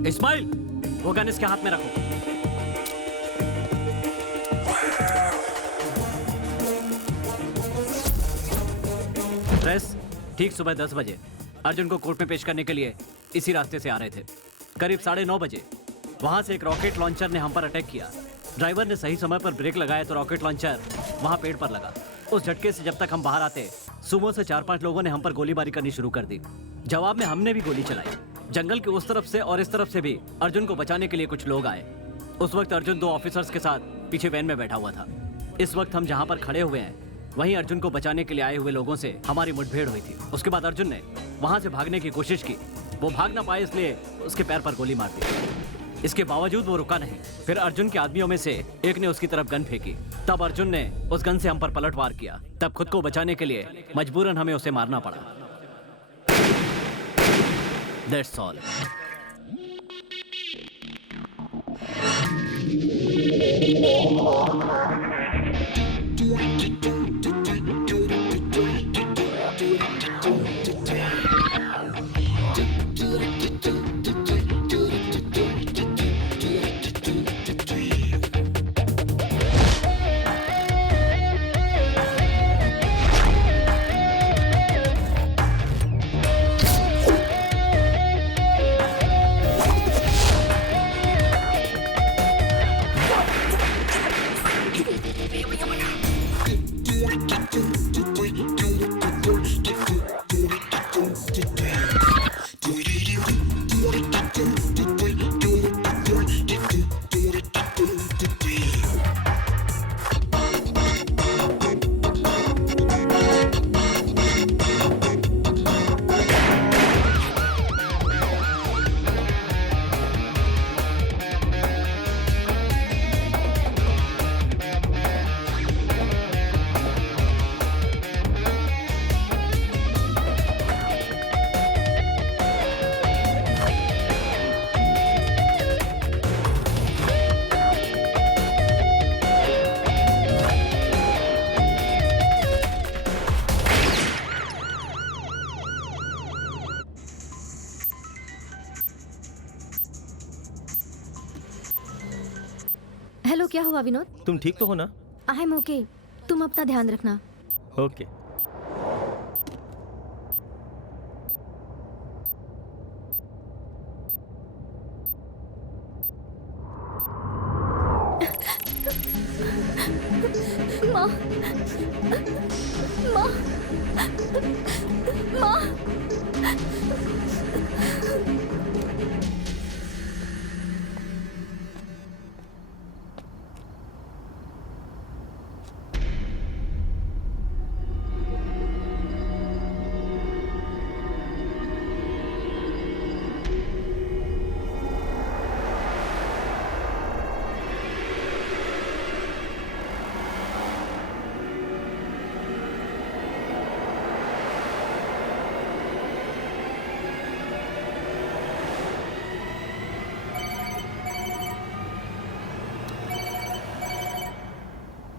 इस्माइल, वो गन इसके हाथ में रखो। प्रेस, ठीक सुबह 10 बजे अर्जुन को कोर्ट में पेश करने के लिए इसी रास्ते से आ रहे थे। करीब 9:30 बजे वहां से एक रॉकेट लॉन्चर ने हम पर अटैक किया। ड्राइवर ने सही समय पर ब्रेक लगाया तो रॉकेट लॉन्चर वहां पेड़ पर लगा। उस झटके से जब तक हम बाहर आते, सुमो से 4-5 लोगों ने हम पर गोलीबारी करनी शुरू कर दी। जवाब में हमने भी गोली चलाई। जंगल के उस तरफ से और इस तरफ से भी अर्जुन को बचाने के लिए कुछ लोग आए। उस वक्त अर्जुन 2 ऑफिसर्स के साथ पीछे वैन में बैठा हुआ था। इस वक्त हम जहां पर खड़े हुए हैं वहीं अर्जुन को बचाने के लिए आए हुए लोगों से हमारी मुठभेड़ हुई थी। उसके बाद अर्जुन ने वहां से भागने की कोशिश की। वो भाग ना पाए इसलिए उसके पैर पर गोली मार दी। इसके बावजूद वो रुका नहीं। फिर अर्जुन के आदमियों में से एक ने उसकी तरफ गन फेंकी। तब अर्जुन ने उस गन से हम पर पलटवार किया। तब खुद को बचाने के लिए मजबूरन हमें उसे मारना पड़ा। That's all. हेलो, क्या हुआ विनोद? तुम ठीक तो हो ना? आई एम ओके, तुम अपना ध्यान रखना। ओके। माँ, माँ, माँ।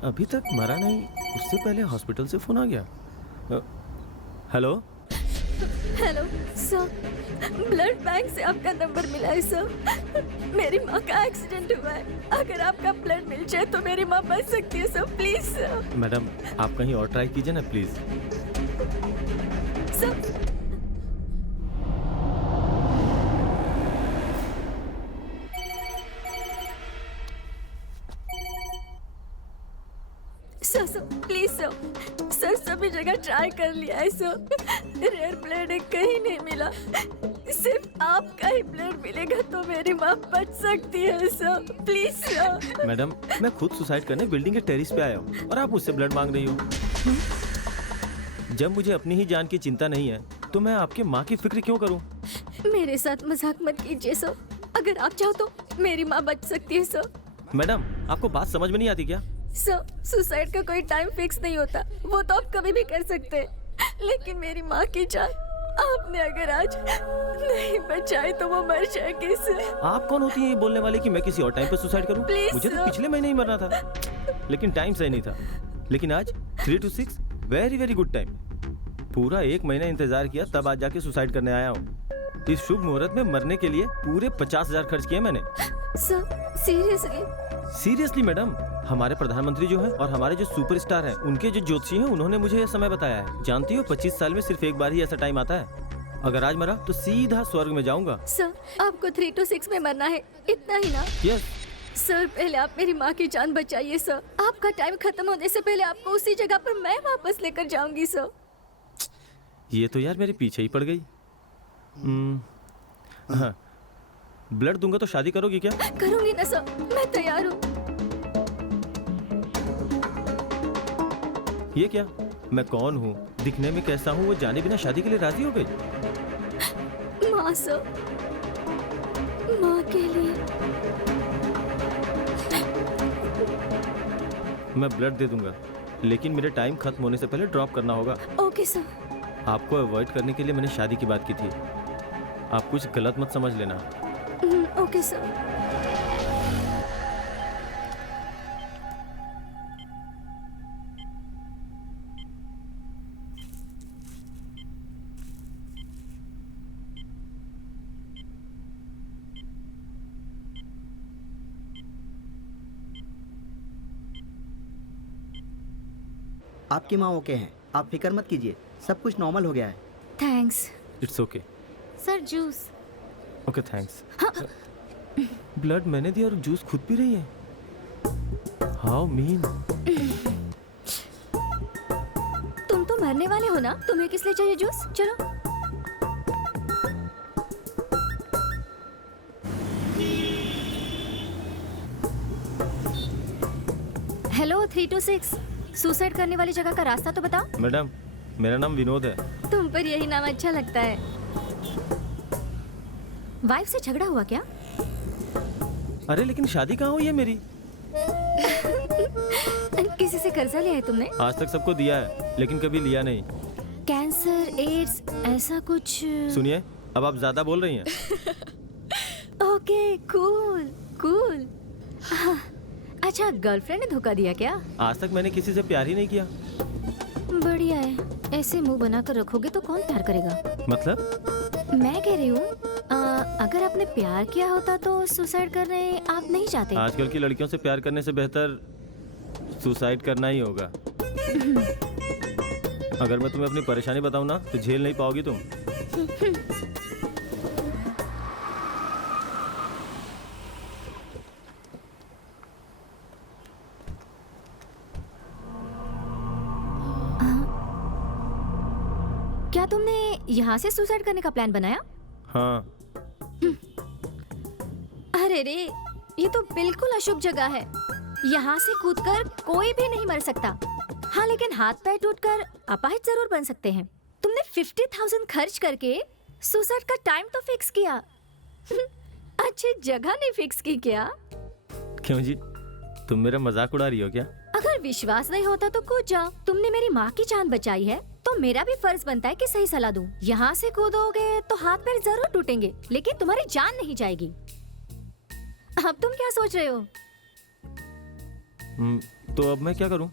अभी तक मरा नहीं, उससे पहले हॉस्पिटल से फोन आ गया। Hello hello sir, blood bank से आपका नंबर मिला है सर। मेरी माँ का एक्सीडेंट हुआ है, अगर आपका ब्लड मिल जाए तो मेरी माँ बच सकती है सर, प्लीज सर। मैडम, आप कहीं और ट्राई कीजिए ना please. Sir, sir sir please sir, sir सभी जगह ट्राई कर लिया है सर, रेयर ब्लड कहीं नहीं मिला, सिर्फ आपका ही ब्लड मिलेगा तो मेरी माँ बच सकती है सर, प्लीज सर। मैडम, मैं खुद सुसाइड करने बिल्डिंग के टेरिस पे आया हूँ और आप मुझसे ब्लड मांग रही हो। जब मुझे अपनी ही जान की चिंता नहीं है तो मैं आपके माँ की फिक्र क्यों करूँ? मेरे साथ मजाक मत कीजिए सर, अगर आप चाहो तो मेरी माँ बच सकती है सर। मैडम, आपको बात समझ में नहीं आती क्या? सर, सुसाइड का कोई टाइम फिक्स नहीं होता, वो तो आप कभी भी कर सकते हैं, लेकिन मेरी माँ की जान आपने अगर आज नहीं बचाई तो वो मर जाएगी सर। आप कौन होती है ये बोलने वाले कि मैं किसी और टाइम पे सुसाइड करूं? Please, मुझे तो sir. पिछले महीने ही मरना था, लेकिन टाइम सही नहीं था। लेकिन आज 3 to 6 very very good time. पूरा 1 महीना इंतजार किया, तब आज जाके सुसाइड करने आया हूँ। इस शुभ मुहूर्त में मरने के लिए पूरे 50,000 खर्च किए मैंने। Sir seriously? सीरियसली मैडम, हमारे प्रधानमंत्री जो हैं और हमारे जो सुपरस्टार हैं, उनके जो ज्योतिषी हैं, उन्होंने मुझे यह समय बताया है। जानती हो, 25 साल में सिर्फ एक बार ही ऐसा टाइम आता है। अगर आज मरा तो सीधा स्वर्ग में जाऊंगा। सर, आपको 3 to 6 में मरना है, इतना ही ना? यस। सर, पहले आप मेरी माँ की जान बचाइए सर, आपका टाइम खत्म होने से पहले आपको उसी जगह पर मैं वापस लेकर जाऊंगी सर। ये तो यार मेरे पीछे ही पड़ गई। हाँ, ब्लड दूंगा तो शादी करोगी क्या? करूंगी ना सर, मैं तैयार हूँ। ये क्या? मैं कौन हूँ, दिखने में कैसा हूँ, वो जाने बिना शादी के लिए राजी हो गई? माँ सर, माँ के लिए। मैं ब्लड दे दूंगा, लेकिन मेरे टाइम खत्म होने से पहले ड्रॉप करना होगा। Okay sir. आपको अवॉइड करने के लिए मैंने शादी की बात की थी, आप कुछ गलत मत समझ लेना। Okay sir. आपकी माँ ओके हैं, आप फिक्र मत कीजिए, सब कुछ नॉर्मल हो गया है। Thanks. It's okay. Sir juice. Okay thanks. Blood मैंने दिया और जूस खुद पी रही है। How mean. तुम तो मरने वाले हो ना, तुम्हें किस लिए चाहिए जूस? चलो। हेलो 3 to 6, सुसाइड करने वाली जगह का रास्ता तो बताओ। मैडम, मेरा नाम विनोद है। तुम पर यही नाम अच्छा लगता है। वाइफ से झगड़ा हुआ क्या? अरे लेकिन शादी कहाँ हुई है मेरी? किसी से कर्जा लिया है तुमने? आज तक सबको दिया है, लेकिन कभी लिया नहीं। कैंसर, एड्स, ऐसा कुछ? सुनिए, अब आप ज्यादा बोल रही हैं। Okay, cool cool. अच्छा, गर्लफ्रेंड ने धोखा दिया क्या? आज तक मैंने किसी से प्यार ही नहीं किया। बढ़िया है, ऐसे मुंह बनाकर रखोगे तो कौन प्यार करेगा? मतलब? मैं कह रही हूँ अगर आपने प्यार किया होता तो सुसाइड करने आप नहीं चाहते? आजकल की लड़कियों से प्यार करने से बेहतर सुसाइड करना ही होगा। अगर मैं तुम्हें अपनी परेशानी बताऊं ना तो झेल नहीं पाओगी तुम। क्या तुमने यहाँ से सुसाइड करने का प्लान बनाया? हाँ। अरे रे, ये तो बिल्कुल अशुभ जगह है। यहाँ से कूदकर कोई भी नहीं मर सकता। हाँ, लेकिन हाथ पैर टूटकर अपाहिज जरूर बन सकते हैं। तुमने 50,000 खर्च करके सुसाइड का टाइम तो फिक्स किया। अच्छी जगह नहीं फिक्स की क्या? क्यों जी, तुम मेरा मजाक उड़ा रही हो क्या? अगर विश्वास नहीं होता तो कूद जाओ। तुमने मेरी माँ की जान बचाई है तो मेरा भी फर्ज बनता है कि सही सलाह दूं। यहाँ से कूदोगे तो हाथ पैर जरूर टूटेंगे, लेकिन तुम्हारी जान नहीं जाएगी। अब तुम क्या सोच रहे हो? तो अब मैं क्या करूं?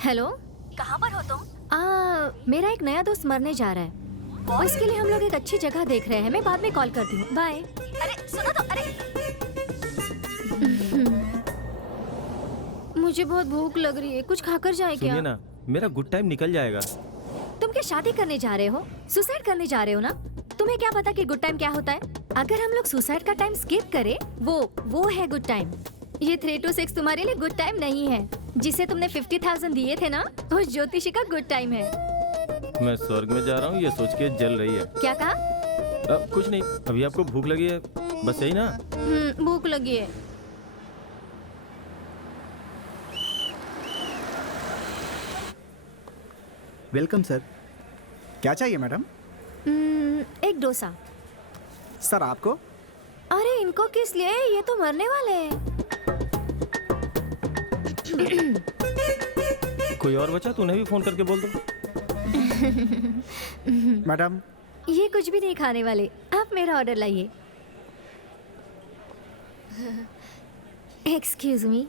हेलो, कहाँ पर हो तुम? मेरा एक नया दोस्त मरने जा रहा है। उसके लिए हम लोग एक अच्छी जगह देख रहे हैं। मैं बाद में कॉल करती हूँ। बाय। अरे सुनो तो, अरे मुझे बहुत भूख लग रही है, कुछ खाकर जाए क्या? सुनिए ना, मेरा गुड टाइम निकल जाएगा। तुम क्या शादी करने जा रहे हो? सुसाइड करने जा रहे हो ना? तुम्हें क्या पता कि गुड टाइम क्या होता है? अगर हम लोग सुसाइड का टाइम स्किप करें, वो है गुड टाइम। ये 3 to 6 तुम्हारे लिए गुड टाइम नहीं है। जिसे तुमने 50,000 दिए थे ना, उस ज्योतिषी का गुड टाइम है। मैं स्वर्ग में जा रहा हूँ, ये सोच के जल रही है। क्या कहा? कुछ नहीं, अभी आपको भूख लगी है, बस यही ना? भूख लगी है। Welcome sir. क्या चाहिए मैडम? एक डोसा। सर आपको? अरे इनको किस लिए? ये तो मरने वाले हैं। कोई और बचा तो उन्हें भी फोन करके बोल दो। मैडम, ये कुछ भी नहीं खाने वाले। आप मेरा ऑर्डर लाइए। Excuse me.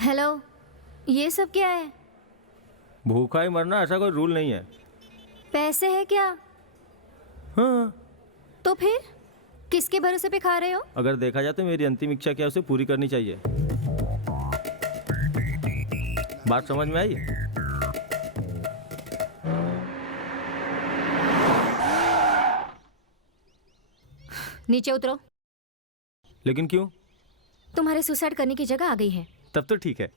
हेलो, ये सब क्या है? भूखा ही मरना ऐसा कोई रूल नहीं है। पैसे है क्या? हाँ। तो फिर किसके भरोसे पे खा रहे हो? अगर देखा जाए तो मेरी अंतिम इच्छा क्या है उसे पूरी करनी चाहिए। बात समझ में आई? नीचे उतरो। लेकिन क्यों? तुम्हारे सुसाइड करने की जगह आ गई है। तब तो ठीक है।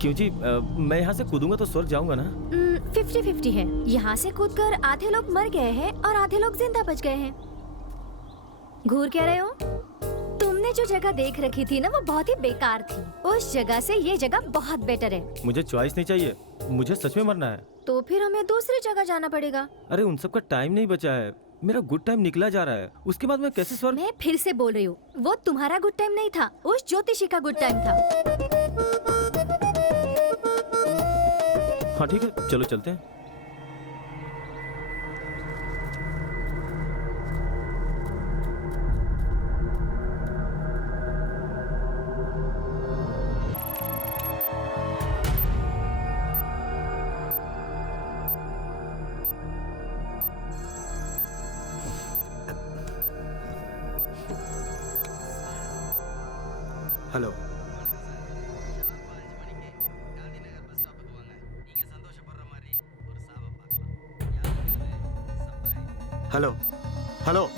क्यों जी, मैं यहाँ से कूदूंगा तो स्वर्ग जाऊंगा ना? 50-50 है। यहाँ से कूदकर आधे लोग मर गए हैं और आधे लोग जिंदा बच गए हैं। घूर क्या रहे हो? तुमने जो जगह देख रखी थी ना, वो बहुत ही बेकार थी। उस जगह से ये जगह बहुत बेटर है। मुझे चॉइस नहीं चाहिए, मुझे सच में मरना है। तो फिर हमें दूसरी जगह जाना पड़ेगा। अरे उन सब का टाइम नहीं बचा है। मेरा गुड टाइम निकला जा रहा है, उसके बाद मैं कैसे स्वर्ग? मैं फिर से बोल रही हूँ, वो तुम्हारा गुड टाइम नहीं था, उस ज्योतिषी का गुड टाइम था। हाँ ठीक है, चलो चलते हैं। Hello, hello, hello.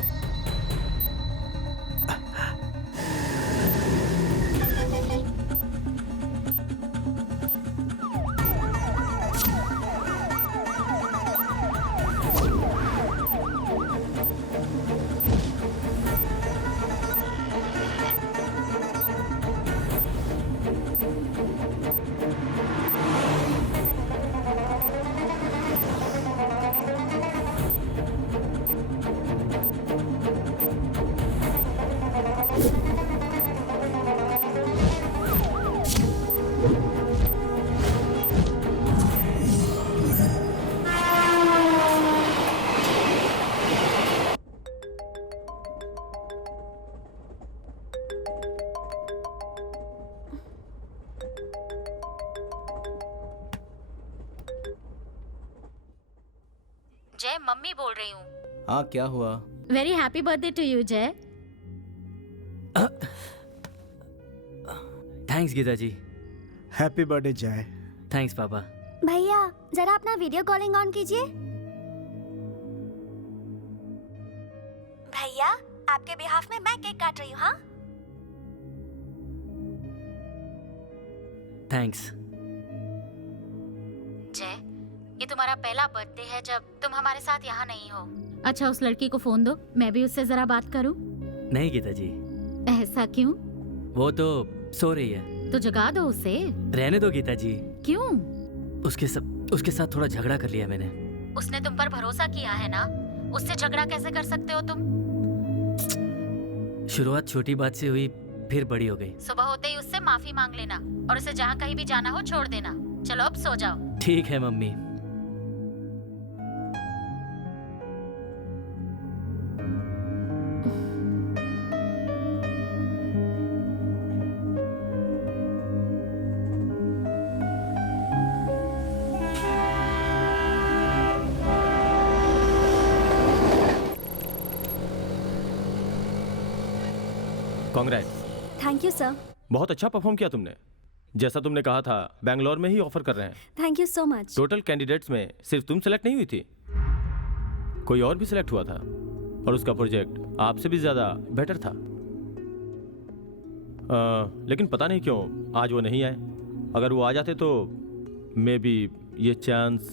मम्मी बोल रही हूँ। हाँ क्या हुआ? Very happy birthday to you Jay. Thanks Geeta ji. Happy birthday Jay. Thanks पापा। भैया जरा अपना वीडियो कॉलिंग ऑन कीजिए। भैया आपके बिहाफ में मैं केक काट रही हूँ। हाँ थैंक्स। जय, ये तुम्हारा पहला बर्थडे है जब तुम हमारे साथ यहाँ नहीं हो। अच्छा उस लड़की को फोन दो, मैं भी उससे जरा बात करूं। नहीं गीता जी। ऐसा क्यों? वो तो सो रही है। तो जगा दो उसे। रहने दो गीता जी। क्यों? उसके साथ थोड़ा झगड़ा कर लिया मैंने। उसने तुम पर भरोसा किया है ना, उससे झगड़ा कैसे कर सकते हो तुम? शुरुआत छोटी बात से हुई, फिर बड़ी हो गई। सुबह होते ही उससे माफी मांग लेना और उसे जहाँ कहीं भी जाना हो छोड़ देना। चलो अब सो जाओ। ठीक है mummy. Congrats. Thank you sir. बहुत अच्छा परफॉर्म किया तुमने। जैसा तुमने कहा था, बैंगलोर में ही ऑफर कर रहे हैं। Thank you so much. Total candidates में सिर्फ तुम सेलेक्ट नहीं हुई थी, कोई और भी सिलेक्ट हुआ था और उसका प्रोजेक्ट आपसे भी ज्यादा बेटर था। लेकिन पता नहीं क्यों आज वो नहीं आए। अगर वो आ जाते तो मे बी ये चांस।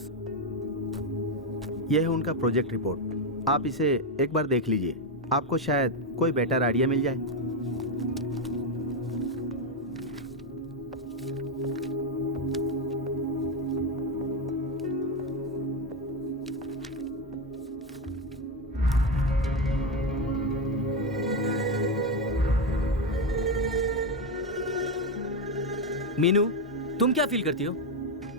यह है उनका प्रोजेक्ट रिपोर्ट, आप इसे एक बार देख लीजिए, आपको शायद कोई बेटर आइडिया मिल जाए। मीनू, तुम क्या फील करती हो?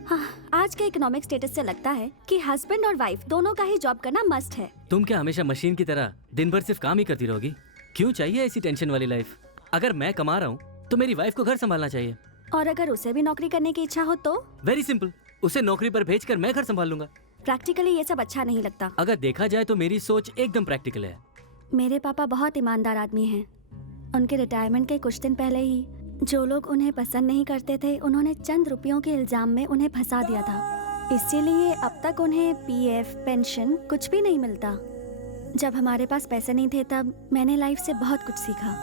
हाँ, आज के इकोनॉमिक स्टेटस से लगता है कि हस्बैंड और वाइफ दोनों का ही जॉब करना मस्ट है। तुम क्या हमेशा मशीन की तरह दिन भर सिर्फ काम ही करती रहोगी? क्यों चाहिए ऐसी टेंशन वाली लाइफ? अगर मैं कमा रहा हूँ तो मेरी वाइफ को घर संभालना चाहिए। और अगर उसे भी नौकरी करने की इच्छा हो तो? वेरी सिंपल, उसे नौकरी पर भेजकर मैं घर संभाल लूंगा। प्रैक्टिकली ये सब अच्छा नहीं लगता। अगर देखा जाए तो मेरी सोच एकदम प्रैक्टिकल है। मेरे पापा बहुत ईमानदार आदमी हैं। उनके रिटायरमेंट के कुछ दिन पहले ही जो लोग उन्हें पसंद नहीं करते थे, उन्होंने चंद रुपयों के इल्जाम में उन्हें फंसा दिया था। इसीलिए अब तक उन्हें पीएफ, पेंशन कुछ भी नहीं मिलता। जब हमारे पास पैसे नहीं थे तब मैंने लाइफ से बहुत कुछ सीखा।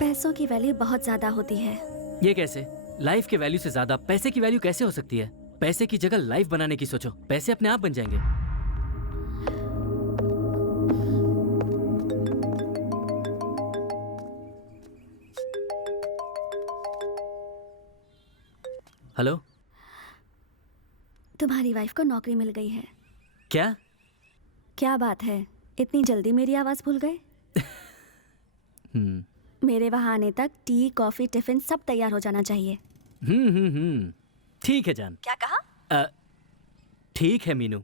पैसों की वैल्यू बहुत ज्यादा होती है। ये कैसे? लाइफ के वैल्यू से ज्यादा पैसे की वैल्यू कैसे हो सकती है? पैसे की जगह लाइफ बनाने की सोचो, पैसे अपने आप बन जाएंगे। हेलो, तुम्हारी वाइफ को नौकरी मिल गई है। क्या? क्या बात है, इतनी जल्दी मेरी आवाज भूल गए? मेरे वहां आने तक टी, कॉफी, टिफिन सब तैयार हो जाना चाहिए। ठीक है जान। क्या कहा? ठीक है मीनू।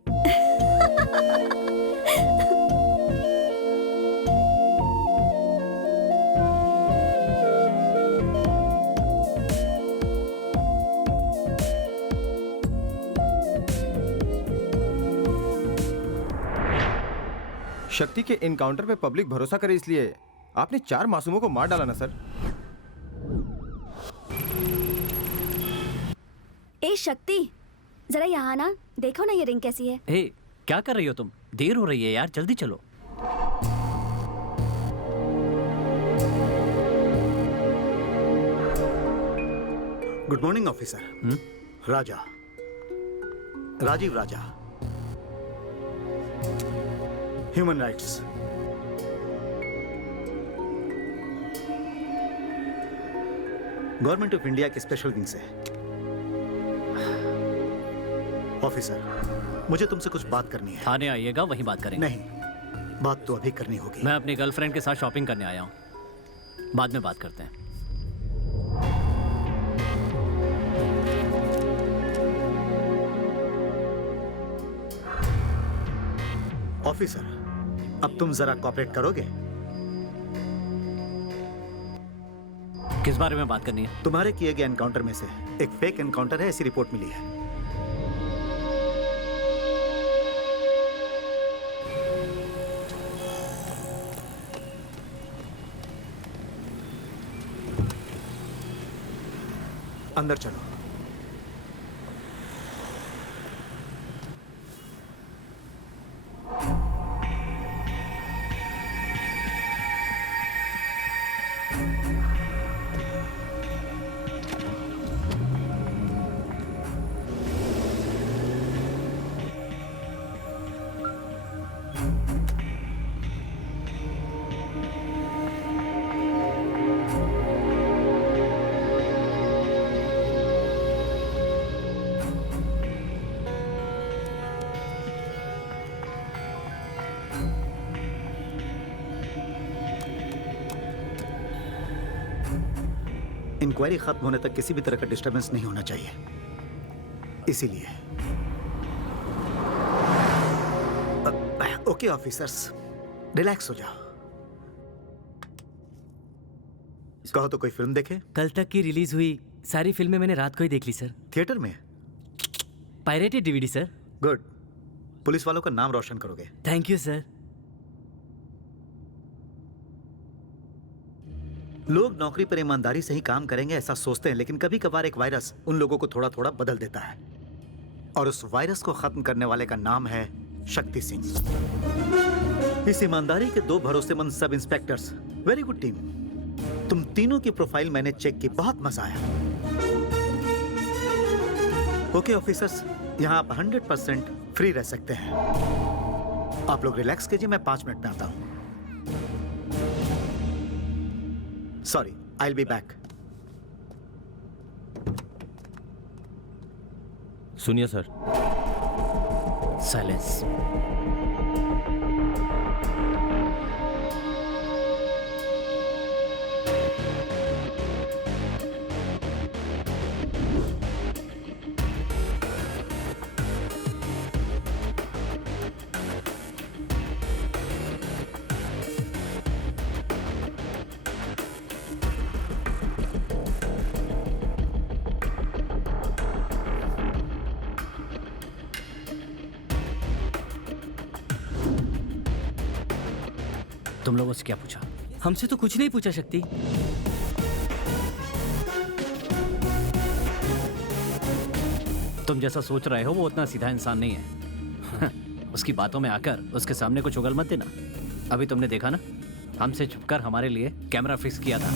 शक्ति के इनकाउंटर पे पब्लिक भरोसा करे इसलिए आपने 4 मासूमों को मार डाला ना सर। ए शक्ति, जरा यहाँ ना, देखो ना ये रिंग कैसी है। हे, क्या कर रही हो तुम? देर हो रही है यार, जल्दी चलो। Good morning officer. Raja, Rajeev Raja, human rights. Government of India के स्पेशल विंग से। ऑफिसर, मुझे तुमसे कुछ बात करनी है। थाने आइएगा, वहीं बात करेंगे। नहीं, बात तो अभी करनी होगी। मैं अपनी गर्लफ्रेंड के साथ शॉपिंग करने आया हूँ, बाद में बात करते हैं। ऑफिसर, अब तुम जरा कोऑपरेट करोगे? किस बारे में बात करनी है? तुम्हारे किए गए एनकाउंटर में से एक फेक एनकाउंटर है, ऐसी रिपोर्ट मिली है। अंदर चलो। इंक्वायरी खत्म होने तक किसी भी तरह का डिस्टरबेंस नहीं होना चाहिए, इसीलिए। ओके ऑफिसर्स, रिलैक्स हो जाओ। कहो तो कोई फिल्म देखे? कल तक की रिलीज हुई सारी फिल्में मैंने रात को ही देख ली सर। थिएटर में? Pirated DVD sir. Good, police वालों का नाम रोशन करोगे। Thank you sir. लोग नौकरी पर ईमानदारी से ही काम करेंगे ऐसा सोचते हैं, लेकिन कभी कभार एक वायरस उन लोगों को थोड़ा थोड़ा बदल देता है, और उस वायरस को खत्म करने वाले का नाम है शक्ति सिंह। इस ईमानदारी के 2 भरोसेमंद सब इंस्पेक्टर्स। वेरी गुड टीम, तुम तीनों की प्रोफाइल मैंने चेक की, बहुत मजा आया। ओके ऑफिसर्स, यहां आप 100% फ्री रह सकते हैं। आप लोग रिलैक्स कीजिए, मैं 5 मिनट में आता हूं। Sorry, I'll be back. सुनिए सर। साइलेंस। तुम लोगों से क्या पूछा? हमसे तो कुछ नहीं पूछा शक्ति। तुम जैसा सोच रहे हो वो उतना सीधा इंसान नहीं है। उसकी बातों में आकर उसके सामने कुछ उगल मत देना। अभी तुमने देखा ना, हमसे छुपकर हमारे लिए कैमरा फिक्स किया था।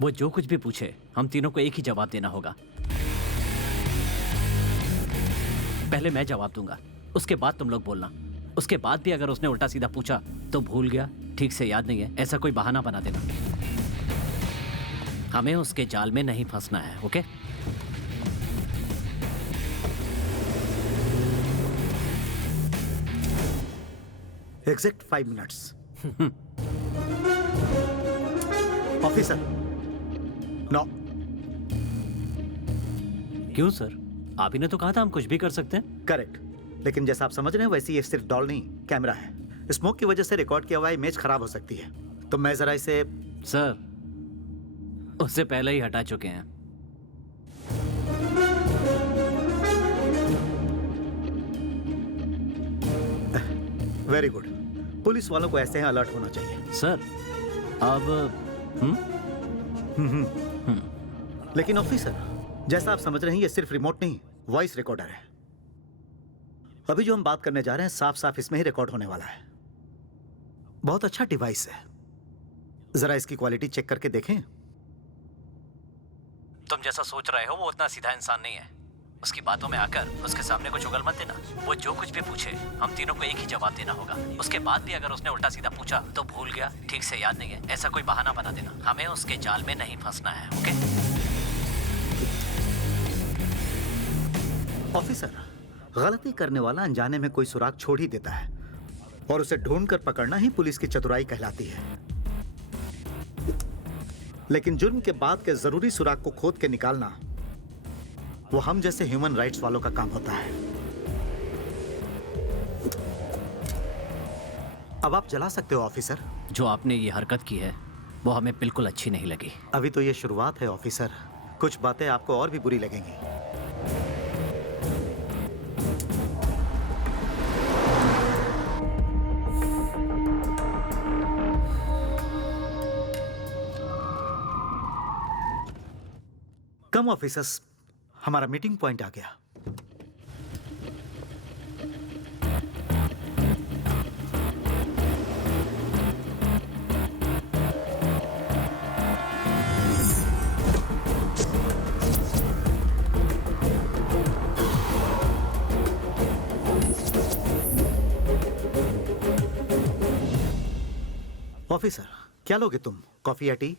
वो जो कुछ भी पूछे हम तीनों को एक ही जवाब देना होगा। पहले मैं जवाब दूंगा, उसके बाद तुम लोग बोलना। उसके बाद भी अगर उसने उल्टा सीधा पूछा तो भूल गया, ठीक से याद नहीं है, ऐसा कोई बहाना बना देना। हमें उसके जाल में नहीं फंसना है, okay? Exact 5 minutes. Officer, no. क्यों सर? आप ही ने तो कहा था हम कुछ भी कर सकते हैं। करेक्ट, लेकिन जैसा आप समझ रहे हैं वैसे ये सिर्फ डॉल नहीं, कैमरा है। स्मोक की वजह से रिकॉर्ड किया हुआ इमेज खराब हो सकती है, तो मैं जरा इसे। सर, उससे पहले ही हटा चुके हैं। वेरी गुड, पुलिस वालों को ऐसे ही अलर्ट होना चाहिए। सर, अब लेकिन ऑफिसर, जैसा आप समझ रहे हैं ये सिर्फ रिमोट नहीं, वॉइस रिकॉर्डर है। अभी जो हम बात करने जा रहे हैं साफ साफ इसमें ही रिकॉर्ड होने वाला है। बहुत अच्छा डिवाइस है, जरा इसकी क्वालिटी चेक करके देखें। तुम जैसा सोच रहे हो वो उतना सीधा इंसान नहीं है। उसकी बातों में आकर उसके सामने कुछ उगल मत देना। वो जो कुछ भी पूछे हम तीनों को एक ही जवाब देना होगा। उसके बाद भी अगर उसने उल्टा सीधा पूछा तो भूल गया, ठीक से याद नहीं है, ऐसा कोई बहाना बना देना। हमें उसके जाल में नहीं फंसना है, ओके? ऑफिसर, गलती करने वाला अनजाने में कोई सुराग छोड़ ही देता है, और उसे ढूंढकर पकड़ना ही पुलिस की चतुराई कहलाती है। लेकिन जुर्म के बाद के जरूरी सुराग को खोद के निकालना वो हम जैसे ह्यूमन राइट्स वालों का काम होता है। अब आप जला सकते हो ऑफिसर। जो आपने ये हरकत की है वो हमें बिल्कुल अच्छी नहीं लगी। अभी तो ये शुरुआत है ऑफिसर, कुछ बातें आपको और भी बुरी लगेंगी। कम ऑफिसर्स, हमारा मीटिंग पॉइंट आ गया। ऑफिसर, क्या लोगे तुम? कॉफी या टी?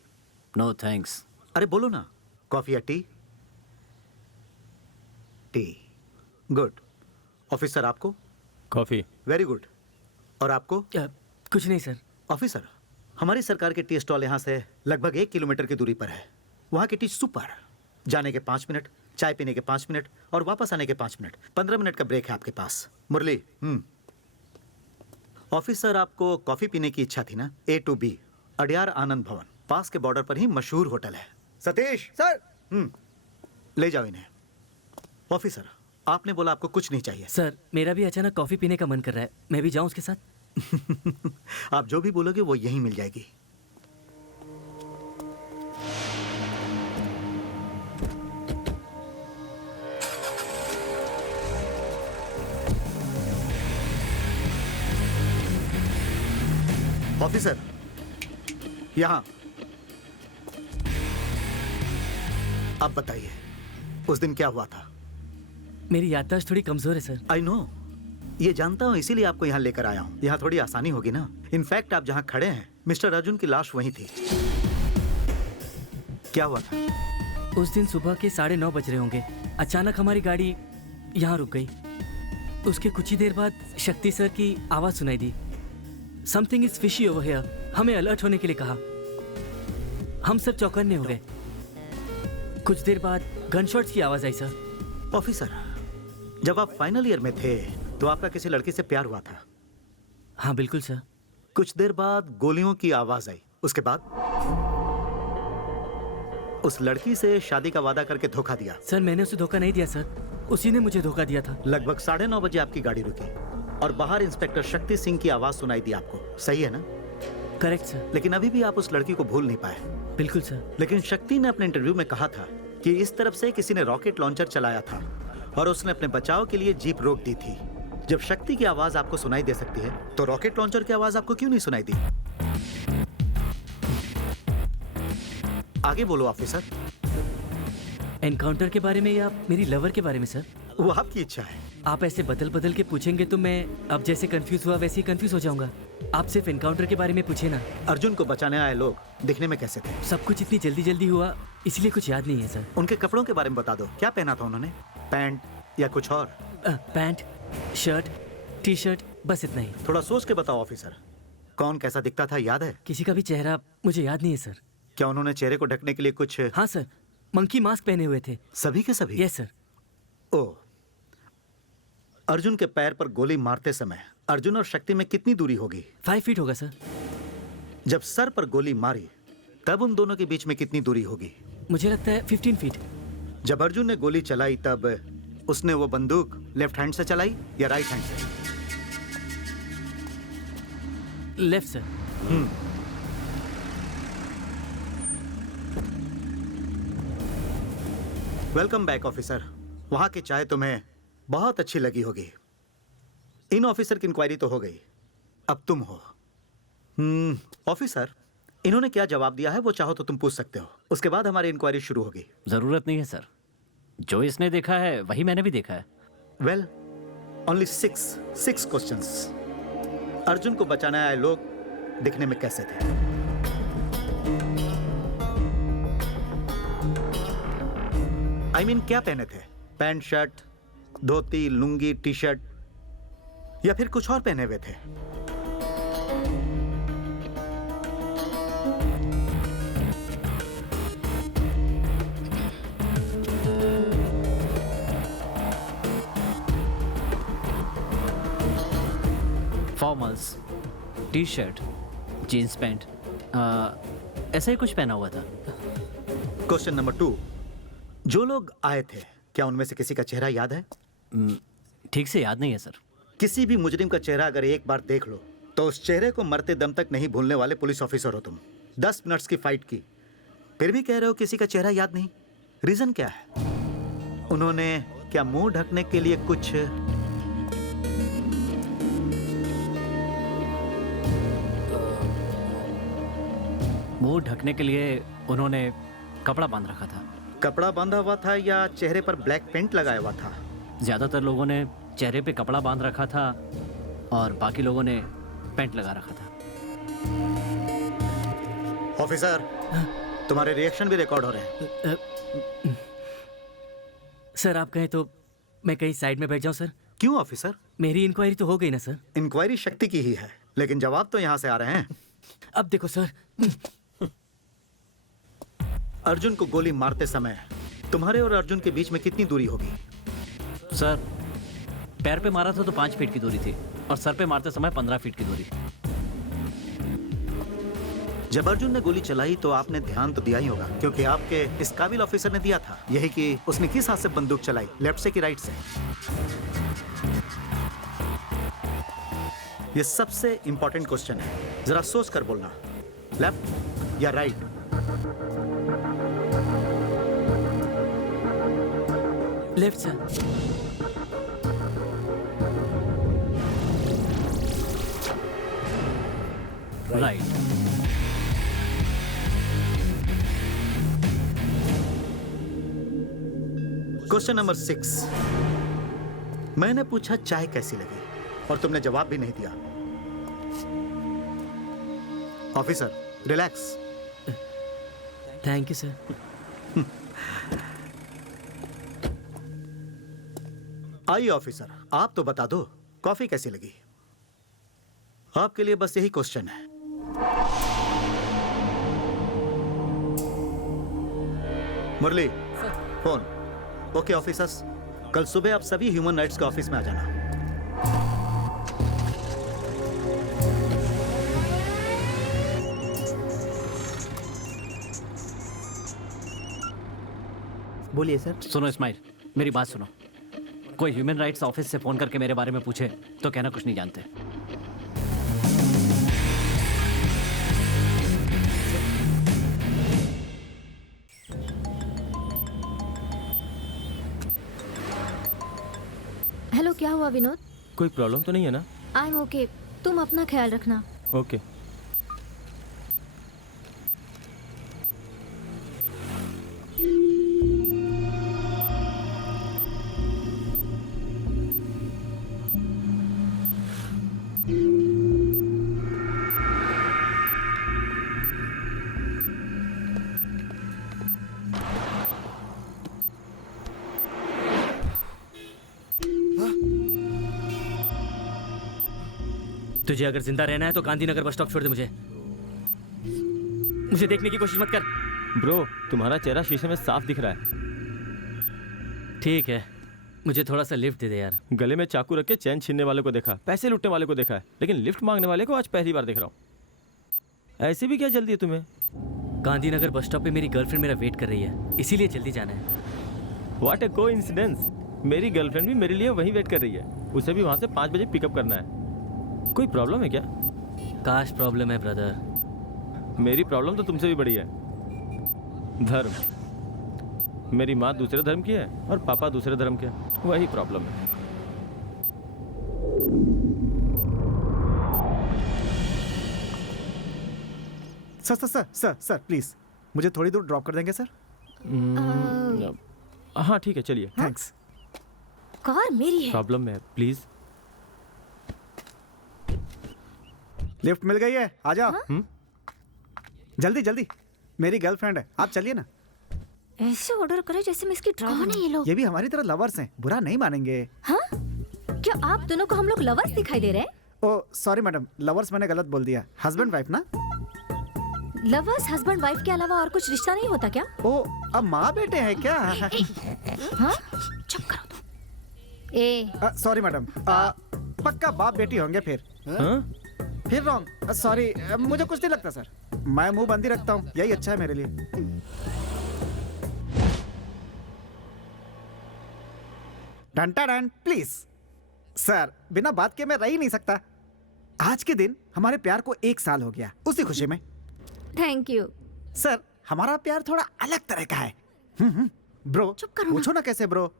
No thanks. अरे बोलो ना, कॉफी या टी? टी। गुड। ऑफिसर आपको? कॉफी। Very good. और आपको? कुछ नहीं सर। ऑफिसर, हमारी सरकार के टी स्टॉल यहाँ से लगभग 1 किलोमीटर की दूरी पर है। वहाँ की टी सुपर। जाने के 5 मिनट, चाय पीने के 5 मिनट और वापस आने के 5 मिनट, 15 मिनट का ब्रेक है आपके पास। मुरली। ऑफिसर, आपको कॉफी पीने की इच्छा थी ना? A to B, अडियार आनंद भवन, पास के बॉर्डर पर ही मशहूर होटल है। सतीश सर, ले जाओ इन्हें। ऑफिसर, आपने बोला आपको कुछ नहीं चाहिए। सर, मेरा भी अचानक कॉफी पीने का मन कर रहा है, मैं भी जाऊं उसके साथ? आप जो भी बोलोगे वो यहीं मिल जाएगी। ऑफिसर, यहां। आप बताइए, उस दिन क्या हुआ था? मेरी याददाश्त थोड़ी कमजोर है सर। आई नो, ये जानता हूं, इसीलिए आपको यहाँ लेकर आया हूँ। यहाँ थोड़ी आसानी होगी ना। इनफैक्ट आप जहाँ खड़े हैं, मिस्टर अर्जुन की लाश वहीं थी। क्या हुआ था? उस दिन सुबह के 9:30 बज रहे होंगे, अचानक हमारी गाड़ी यहाँ रुक गई। उसके कुछ ही देर बाद शक्ति सर की आवाज सुनाई दी, something is fishy over here. हमें अलर्ट होने के लिए कहा। हम सब चौकन्ने हो गए। कुछ देर बाद गनशॉट्स की आवाज आई सर। ऑफिसर, जब आप फाइनल ईयर में थे तो आपका किसी लड़की से प्यार हुआ था? हाँ बिल्कुल सर। कुछ देर बाद गोलियों की आवाज आई, उसके बाद उस लड़की से शादी का वादा करके धोखा दिया। सर, मैंने उसे धोखा नहीं दिया सर, उसी ने मुझे धोखा दिया था। लगभग 9:30 बजे आपकी गाड़ी रुकी और बाहर इंस्पेक्टर शक्ति सिंह की आवाज सुनाई दी आपको, सही है ना? Correct sir. लेकिन अभी भी आप उस लड़की को भूल नहीं पाए। बिल्कुल सर। लेकिन शक्ति ने अपने इंटरव्यू में कहा था कि इस तरफ से किसी ने रॉकेट लॉन्चर चलाया था और उसने अपने बचाव के लिए जीप रोक दी थी। जब शक्ति की आवाज आपको सुनाई दे सकती है तो रॉकेट लॉन्चर की आवाज आपको क्यों नहीं सुनाई दी? आगे बोलो ऑफिसर। एनकाउंटर के बारे में या मेरी लवर के बारे में सर? वो आपकी इच्छा है। आप ऐसे बदल बदल के पूछेंगे तो मैं अब जैसे कंफ्यूज हुआ वैसे ही कंफ्यूज हो जाऊंगा। आप सिर्फ एनकाउंटर के बारे में पूछे ना। अर्जुन को बचाने आए लोग दिखने में कैसे थे? सब कुछ इतनी जल्दी जल्दी हुआ इसलिए कुछ याद नहीं है सर। उनके कपड़ों के बारे में बता दो, क्या पहना था उन्होंने? पैंट या कुछ और? पैंट, शर्ट, टी शर्ट, बस इतना ही। थोड़ा सोच के बताओ ऑफिसर, कौन कैसा दिखता था, याद है? किसी का भी चेहरा मुझे याद नहीं है सर। क्या उन्होंने चेहरे को ढकने के लिए कुछ? हाँ सर, मंकी मास्क पहने हुए थे। सभी के सभी? Yes sir. ओह, अर्जुन के पैर पर गोली मारते समय अर्जुन और शक्ति में कितनी दूरी होगी? 5 फीट होगा सर। जब सर पर गोली मारी तब उन दोनों के बीच में कितनी दूरी होगी? मुझे लगता है 15 फीट। जब अर्जुन ने गोली चलाई तब उसने वो बंदूक लेफ्ट हैंड से चलाई या राइट हैंड से? Left sir. Welcome back officer. वहां की चाय तुम्हें बहुत अच्छी लगी होगी। इन ऑफिसर की इंक्वायरी तो हो गई, अब तुम हो। ऑफिसर, इन्होंने क्या जवाब दिया है वो चाहो तो तुम पूछ सकते हो, उसके बाद हमारी इंक्वायरी शुरू होगी। जरूरत नहीं है सर, जो इसने देखा है वही मैंने भी देखा है। Well, only 6 questions. अर्जुन को बचाने आए लोग दिखने में कैसे थे? I mean, क्या पहने थे? Pant, shirt, dhoti, lungi, T shirt या फिर कुछ और पहने हुए थे? Formals, T shirt, jeans pant, ऐसा ही कुछ पहना हुआ था। क्वेश्चन नंबर 2, जो लोग आए थे क्या उनमें से किसी का चेहरा याद है? ठीक से याद नहीं है सर। किसी भी मुजरिम का चेहरा अगर एक बार देख लो तो उस चेहरे को मरते दम तक नहीं भूलने वाले पुलिस ऑफिसर हो तुम। 10 मिनट्स की फाइट की, फिर भी कह रहे हो किसी का चेहरा याद नहीं? रीजन क्या है? उन्होंने क्या मुंह ढकने के लिए कुछ मुंह ढकने के लिए उन्होंने कपड़ा बांध रखा था। कपड़ा बांधा हुआ था या चेहरे पर ब्लैक पेंट लगाया हुआ था? ज्यादातर लोगों ने चेहरे पे कपड़ा बांध रखा था और बाकी लोगों ने पेंट लगा रखा था। ऑफिसर, तुम्हारे रिएक्शन भी रिकॉर्ड हो रहे हैं। सर आप कहें तो मैं कहीं साइड में बैठ जाऊं सर? क्यों ऑफिसर? मेरी इंक्वायरी तो हो गई ना सर? इंक्वायरी शक्ति की ही है, लेकिन जवाब तो यहाँ से आ रहे हैं। अब देखो सर, अर्जुन को गोली मारते समय तुम्हारे और अर्जुन के बीच में कितनी दूरी होगी? सर, पैर पे मारा था तो 5 फीट की दूरी थी और सर पे मारते समय 15 फीट की दूरी। जब अर्जुन ने गोली चलाई तो आपने ध्यान तो दिया ही होगा, क्योंकि आपके इस काबिल ऑफिसर ने दिया था यही कि उसने किस हाथ से बंदूक चलाई, लेफ्ट से कि राइट से। यह सबसे इंपॉर्टेंट क्वेश्चन है, जरा सोच कर बोलना, लेफ्ट या right? Left sir. Right. Question number 6, मैंने पूछा चाय कैसी लगी और तुमने जवाब भी नहीं दिया। Officer relax. Thank you sir. आइए ऑफिसर, आप तो बता दो कॉफी कैसी लगी? आपके लिए बस यही क्वेश्चन है। मुरली, फोन। ओके ऑफिसर्स, कल सुबह आप सभी ह्यूमन राइट्स के ऑफिस में आ जाना। बोलिए सर। सुनो इस्माइल, मेरी बात सुनो। कोई ह्यूमन राइट्स ऑफिस से फोन करके मेरे बारे में पूछे तो कहना कुछ नहीं जानते। हेलो, क्या हुआ विनोद? कोई प्रॉब्लम तो नहीं है ना? आई एम ओके, तुम अपना ख्याल रखना। ओके। तुझे अगर जिंदा रहना है तो गांधीनगर बस स्टॉप छोड़ दे। मुझे देखने की कोशिश मत कर। ब्रो, तुम्हारा चेहरा शीशे में साफ दिख रहा है। ठीक है, मुझे थोड़ा सा लिफ्ट दे दे यार। गले में चाकू रख के चैन छीनने वाले को देखा, पैसे लूटने वाले को देखा है, लेकिन लिफ्ट मांगने वाले को आज पहली बार देख रहा हूँ। ऐसे भी क्या जल्दी है तुम्हें? गांधीनगर बस स्टॉप पे मेरी गर्लफ्रेंड मेरा वेट कर रही है, इसीलिए जल्दी जाना है। व्हाट ए कोइंसिडेंस, मेरी गर्लफ्रेंड भी मेरे लिए वहीं वेट कर रही है। उसे भी वहाँ से 5 बजे पिकअप करना है। कोई प्रॉब्लम है क्या? काश प्रॉब्लम है ब्रदर। मेरी प्रॉब्लम तो तुमसे भी बड़ी है। धर्म। मेरी माँ दूसरे धर्म की है और पापा दूसरे धर्म के, वही प्रॉब्लम है। Sir sir sir sir sir please मुझे थोड़ी दूर ड्रॉप कर देंगे सर? हाँ ठीक है, चलिए। थैंक्स। कार मेरी है। प्रॉब्लम है, प्लीज। लिफ्ट मिल गई है, आ जाओ। जल्दी जल्दी, मेरी गर्लफ्रेंड है, आप चलिए ना। ऐसे ऑर्डर करे जैसे मैं इसकी ड्रामा। कौन है ये लोग? ये भी हमारी तरह लवर्स हैं, बुरा नहीं मानेंगे। हाँ? क्या आप दोनों को हम लोग लवर्स दिखाई दे रहे हैं? ओ सॉरी मैडम, लवर्स मैंने गलत बोल दिया, हस्बैंड वाइफ ना। लवर्स हस्बैंड वाइफ के अलावा और कुछ रिश्ता नहीं होता क्या? ओ अब माँ बेटे हैं क्या? हाँ? चुप करो तुम। सॉरी मैडम, पक्का बाप बेटी होंगे फिर। फिर रॉन्ग, सॉरी, मुझे कुछ नहीं लगता सर। मैं मुंह बंद ही रखता हूँ, यही अच्छा है मेरे लिए। डंटा डन प्लीज। सर बिना बात के मैं रह ही नहीं सकता। आज के दिन हमारे प्यार को 1 साल हो गया, उसी खुशी में। Thank you. सर हमारा प्यार थोड़ा अलग तरह का है। ब्रो चुप करो ना। पूछो ना कैसे ब्रो।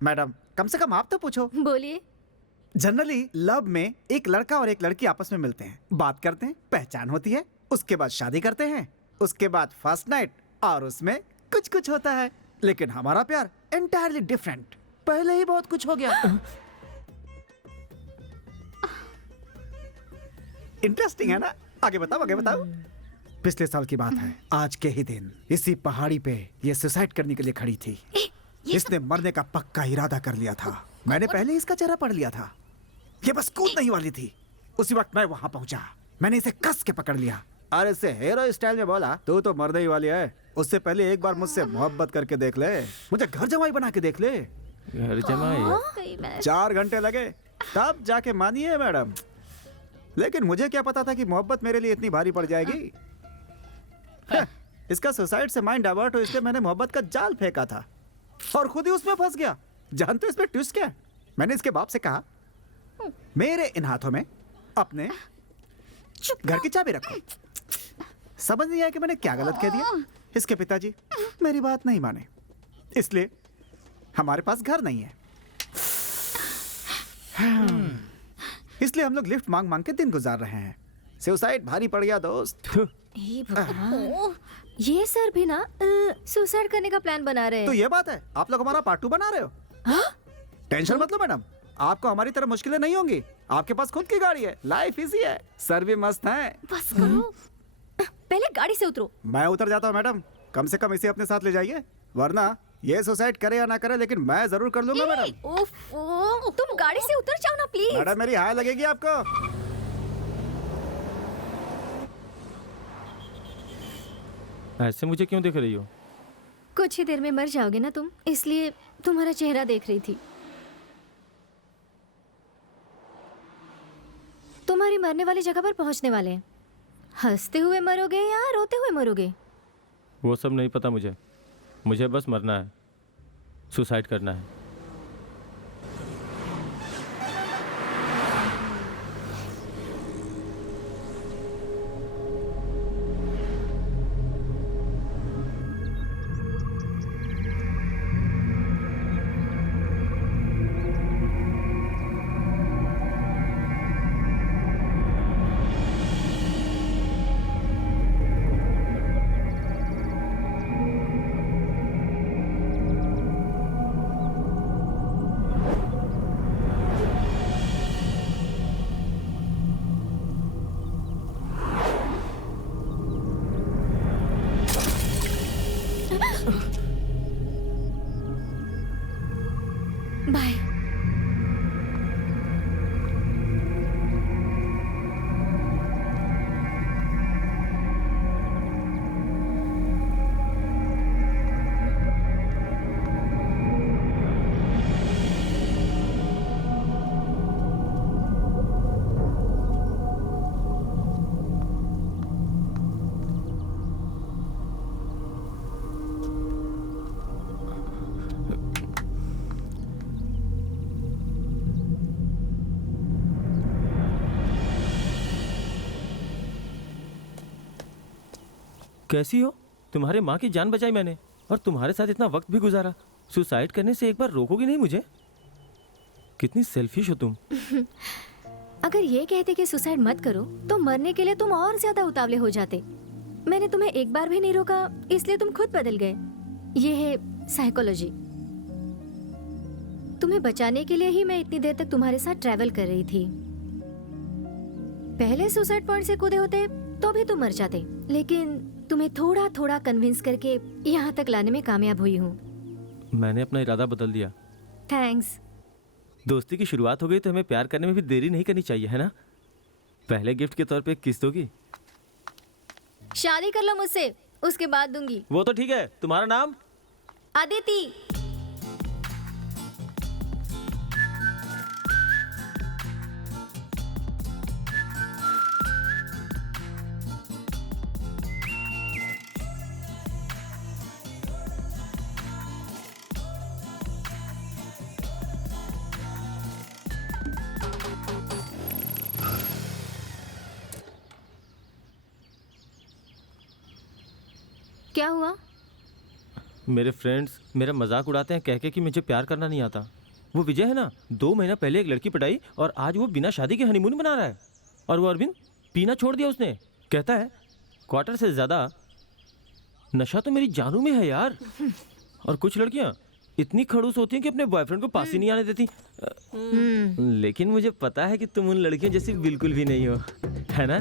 मैडम कम से कम आप तो पूछो। बोलिए। जनरली लव में एक लड़का और एक लड़की आपस में मिलते हैं, बात करते हैं, पहचान होती है, उसके बाद शादी करते हैं, उसके बाद फर्स्ट नाइट और उसमें कुछ कुछ होता है। लेकिन हमारा प्यार एंटायरली डिफरेंट, पहले ही बहुत कुछ हो गया। इंटरेस्टिंग है ना? आगे बताओ आगे बताओ। पिछले साल की बात है, आज के ही दिन इसी पहाड़ी पे ये सुसाइड करने के लिए खड़ी थी। इसने मरने का पक्का इरादा कर लिया था। मैंने पहले इसका चेहरा पढ़ लिया था। ये बस कूदने ही वाली थी। उसी वक्त मैं वहां पहुंचा, मैंने इसे कस के पकड़ लिया और इसे हीरो स्टाइल में बोला, तू तो मरने ही वाली है, उससे पहले एक बार मुझसे मोहब्बत करके देख ले, मुझे घर जमाई बना के देख ले। घर जमाई? 4 घंटे लगे तब जाके मानी है मैडम। लेकिन मुझे क्या पता था कि मोहब्बत मेरे लिए इतनी भारी पड़ जाएगी। इसका सुसाइड से माइंड डाइवर्ट हो, इसलिए मैंने मोहब्बत का जाल फेंका था और खुद ही उसमें फंस गया। जानते हो इसमें ट्विस्ट क्या है? मैंने इसके बाप से कहा, मेरे इन हाथों में अपने घर की चाबी रखो। समझ नहीं आया कि मैंने क्या गलत कह दिया। इसके पिताजी मेरी बात नहीं माने, इसलिए हमारे पास घर नहीं है। इसलिए हम लोग लिफ्ट मांग मांग के दिन गुजार रहे हैं। सुसाइड भारी पड़ गया दोस्त। हे भगवान, ये सर भी ना सुसाइड करने का प्लान बना रहे हैं। तो ये बात है, आप लोग हमारा पार्ट 2 बना रहे हो। टेंशन मत लो मैडम, आपको हमारी तरह मुश्किलें नहीं होंगी। आपके पास खुद की गाड़ी है, लाइफ इजी है, सर भी मस्त है। बस करो, पहले गाड़ी से उतरो। मैं उतर जाता हूँ मैडम, कम से कम इसे अपने साथ ले जाइए, वरना ये सुसाइड करे या ना करे लेकिन मैं जरूर कर लूंगा मैडम। ओफ, तुम गाड़ी से उतर जाओ ना प्लीज। मैडम मेरी हाय लगेगी आपको। ऐसे मुझे क्यों देख रही हो? कुछ ही देर में मर जाओगे ना तुम, इसलिए तुम्हारा चेहरा देख रही थी। तुम्हारी मरने वाली जगह पर पहुंचने वाले हैं। हंसते हुए मरोगे या रोते हुए मरोगे? वो सब नहीं पता मुझे, मुझे बस मरना है, सुसाइड करना है। बाय। कैसी हो? तुम्हारे माँ की जान बचाई मैंने और तुम्हारे साथ इतना वक्त भी गुजारा। सुसाइड करने से एक बार रोकोगी नहीं मुझे? कितनी सेल्फिश हो तुम। अगर ये कहते कि सुसाइड मत करो तो मरने के लिए तुम और ज्यादा उतावले हो जाते। मैंने तुम्हें एक बार भी नहीं रोका, इसलिए तुम खुद बदल गए। ये है साइकोलॉजी। तुम्हें बचाने के लिए ही मैं इतनी देर तक तुम्हारे साथ ट्रैवल कर रही थी। पहले सुसाइड पॉइंट से कूदे होते तो भी तुम मर जाते, लेकिन तुम्हें थोड़ा थोड़ा कन्विंस करके यहाँ तक लाने में कामयाब हुई हूँ। मैंने अपना इरादा बदल दिया। थैंक्स। दोस्ती की शुरुआत हो गई तो हमें प्यार करने में भी देरी नहीं करनी चाहिए, है ना? पहले गिफ्ट के तौर पे एक किस दोगी? शादी कर लो मुझसे, उसके बाद दूंगी। वो तो ठीक है। तुम्हारा नाम? अदिति। क्या हुआ? मेरे फ्रेंड्स मेरा मजाक उड़ाते हैं कह के कि मुझे प्यार करना नहीं आता। वो विजय है ना, 2 महीना पहले एक लड़की पटाई और आज वो बिना शादी के हनीमून मना रहा है। और वो अरविंद पीना छोड़ दिया उसने। कहता है क्वार्टर से ज़्यादा नशा तो मेरी जानू में है यार। और कुछ लड़कियां इतनी खड़ूस होती हैं कि अपने बॉयफ्रेंड को पास ही नहीं आने देती। लेकिन मुझे पता है कि तुम उन लड़कियों जैसी बिल्कुल भी नहीं हो, है ना?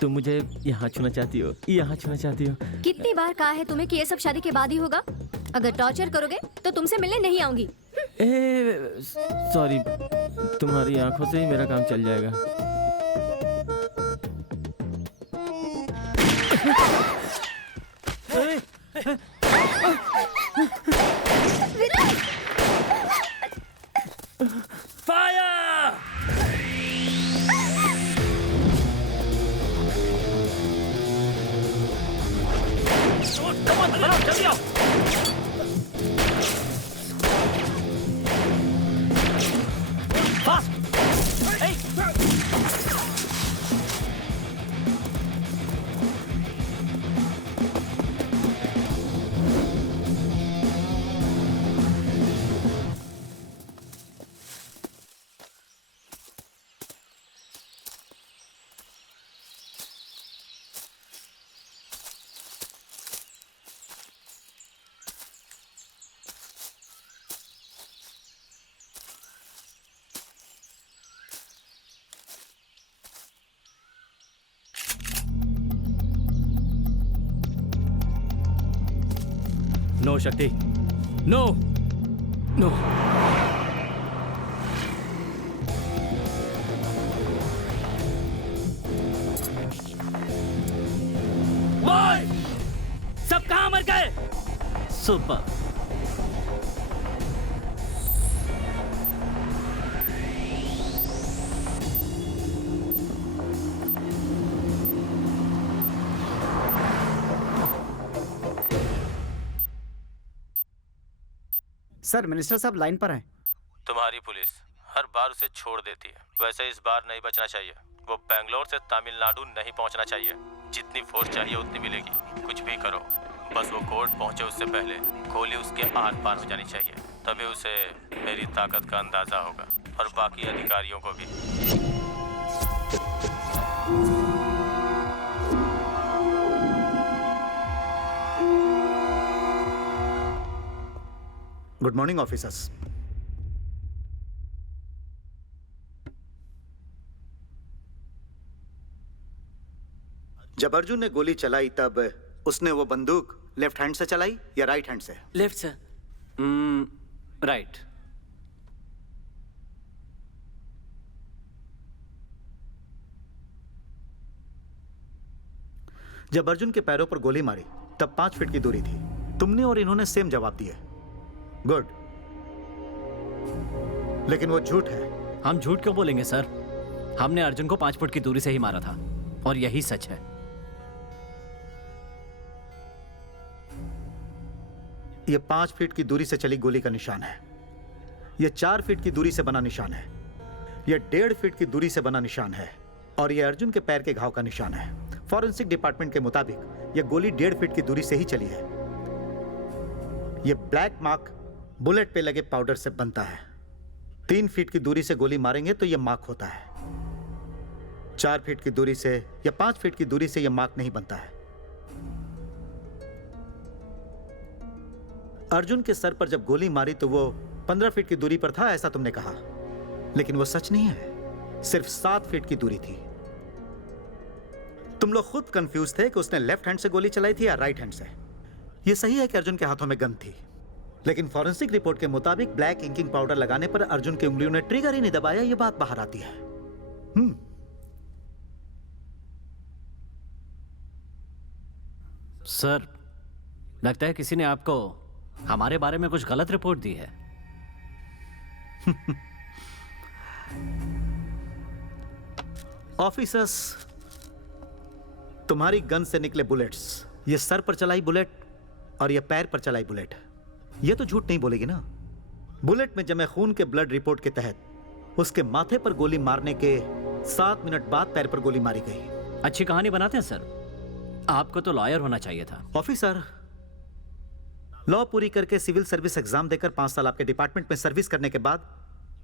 तुम मुझे यहाँ छूना चाहती हो, यहाँ छूना चाहती हो। कितनी बार कहा है तुम्हें कि ये सब शादी के बाद ही होगा? अगर टॉर्चर करोगे तो तुमसे मिलने नहीं आऊंगी। सॉरी, तुम्हारी आंखों से ही मेरा काम चल जाएगा। नो शक्ति, नो नो। बॉय, सब कहां मर गए? सुपर। सर, मिनिस्टर साहब लाइन पर हैं। तुम्हारी पुलिस हर बार उसे छोड़ देती है, वैसे इस बार नहीं बचना चाहिए। वो बेंगलोर से तमिलनाडु नहीं पहुंचना चाहिए। जितनी फोर्स चाहिए उतनी मिलेगी। कुछ भी करो, बस वो कोर्ट पहुंचे उससे पहले गोली उसके आर पार हो जानी चाहिए। तभी उसे मेरी ताकत का अंदाजा होगा और बाकी अधिकारियों को भी। Good morning officers. जब अर्जुन ने गोली चलाई तब उसने वो बंदूक लेफ्ट हैंड से चलाई या राइट हैंड से? लेफ्ट से। राइट। जब अर्जुन के पैरों पर गोली मारी तब 5 फीट की दूरी थी। तुमने और इन्होंने सेम जवाब दिए। गुड। लेकिन वो झूठ है। हम झूठ क्यों बोलेंगे सर? हमने अर्जुन को 5 फुट की दूरी से ही मारा था और यही सच है। ये 5 फीट की दूरी से चली गोली का निशान है। ये 4 फीट की दूरी से बना निशान है। ये 1.5 फीट की दूरी से बना निशान है और ये अर्जुन के पैर के घाव का निशान है। फॉरेंसिक डिपार्टमेंट के मुताबिक ये गोली 1.5 फीट की दूरी से ही चली है। ये ब्लैक मार्क बुलेट पे लगे पाउडर से बनता है। 3 फीट की दूरी से गोली मारेंगे तो यह मार्क होता है। 4 फीट की दूरी से या 5 फीट की दूरी से यह मार्क नहीं बनता है। अर्जुन के सर पर जब गोली मारी तो वो 15 फीट की दूरी पर था, ऐसा तुमने कहा, लेकिन वो सच नहीं है। सिर्फ 7 फीट की दूरी थी। तुम लोग खुद कंफ्यूज थे कि उसने लेफ्ट हैंड से गोली चलाई थी या राइट हैंड से। यह सही है कि अर्जुन के हाथों में गन थी, लेकिन फॉरेंसिक रिपोर्ट के मुताबिक ब्लैक इंकिंग पाउडर लगाने पर अर्जुन की उंगलियों ने ट्रिगर ही नहीं दबाया। यह बात बाहर आती है। सर, लगता है किसी ने आपको हमारे बारे में कुछ गलत रिपोर्ट दी है। ऑफिसर्स, तुम्हारी गन से निकले बुलेट्स, ये सर पर चलाई बुलेट और ये पैर पर चलाई बुलेट, ये तो झूठ नहीं बोलेगी ना। बुलेट में जमे खून के ब्लड रिपोर्ट के तहत उसके माथे पर गोली मारने के 7 मिनट बाद पैर पर गोली मारी गई। अच्छी कहानी बनाते हैं सर। आपको तो लॉयर होना चाहिए था। ऑफिसर, लॉ पूरी करके सिविल सर्विस एग्जाम देकर 5 साल आपके डिपार्टमेंट में सर्विस करने के बाद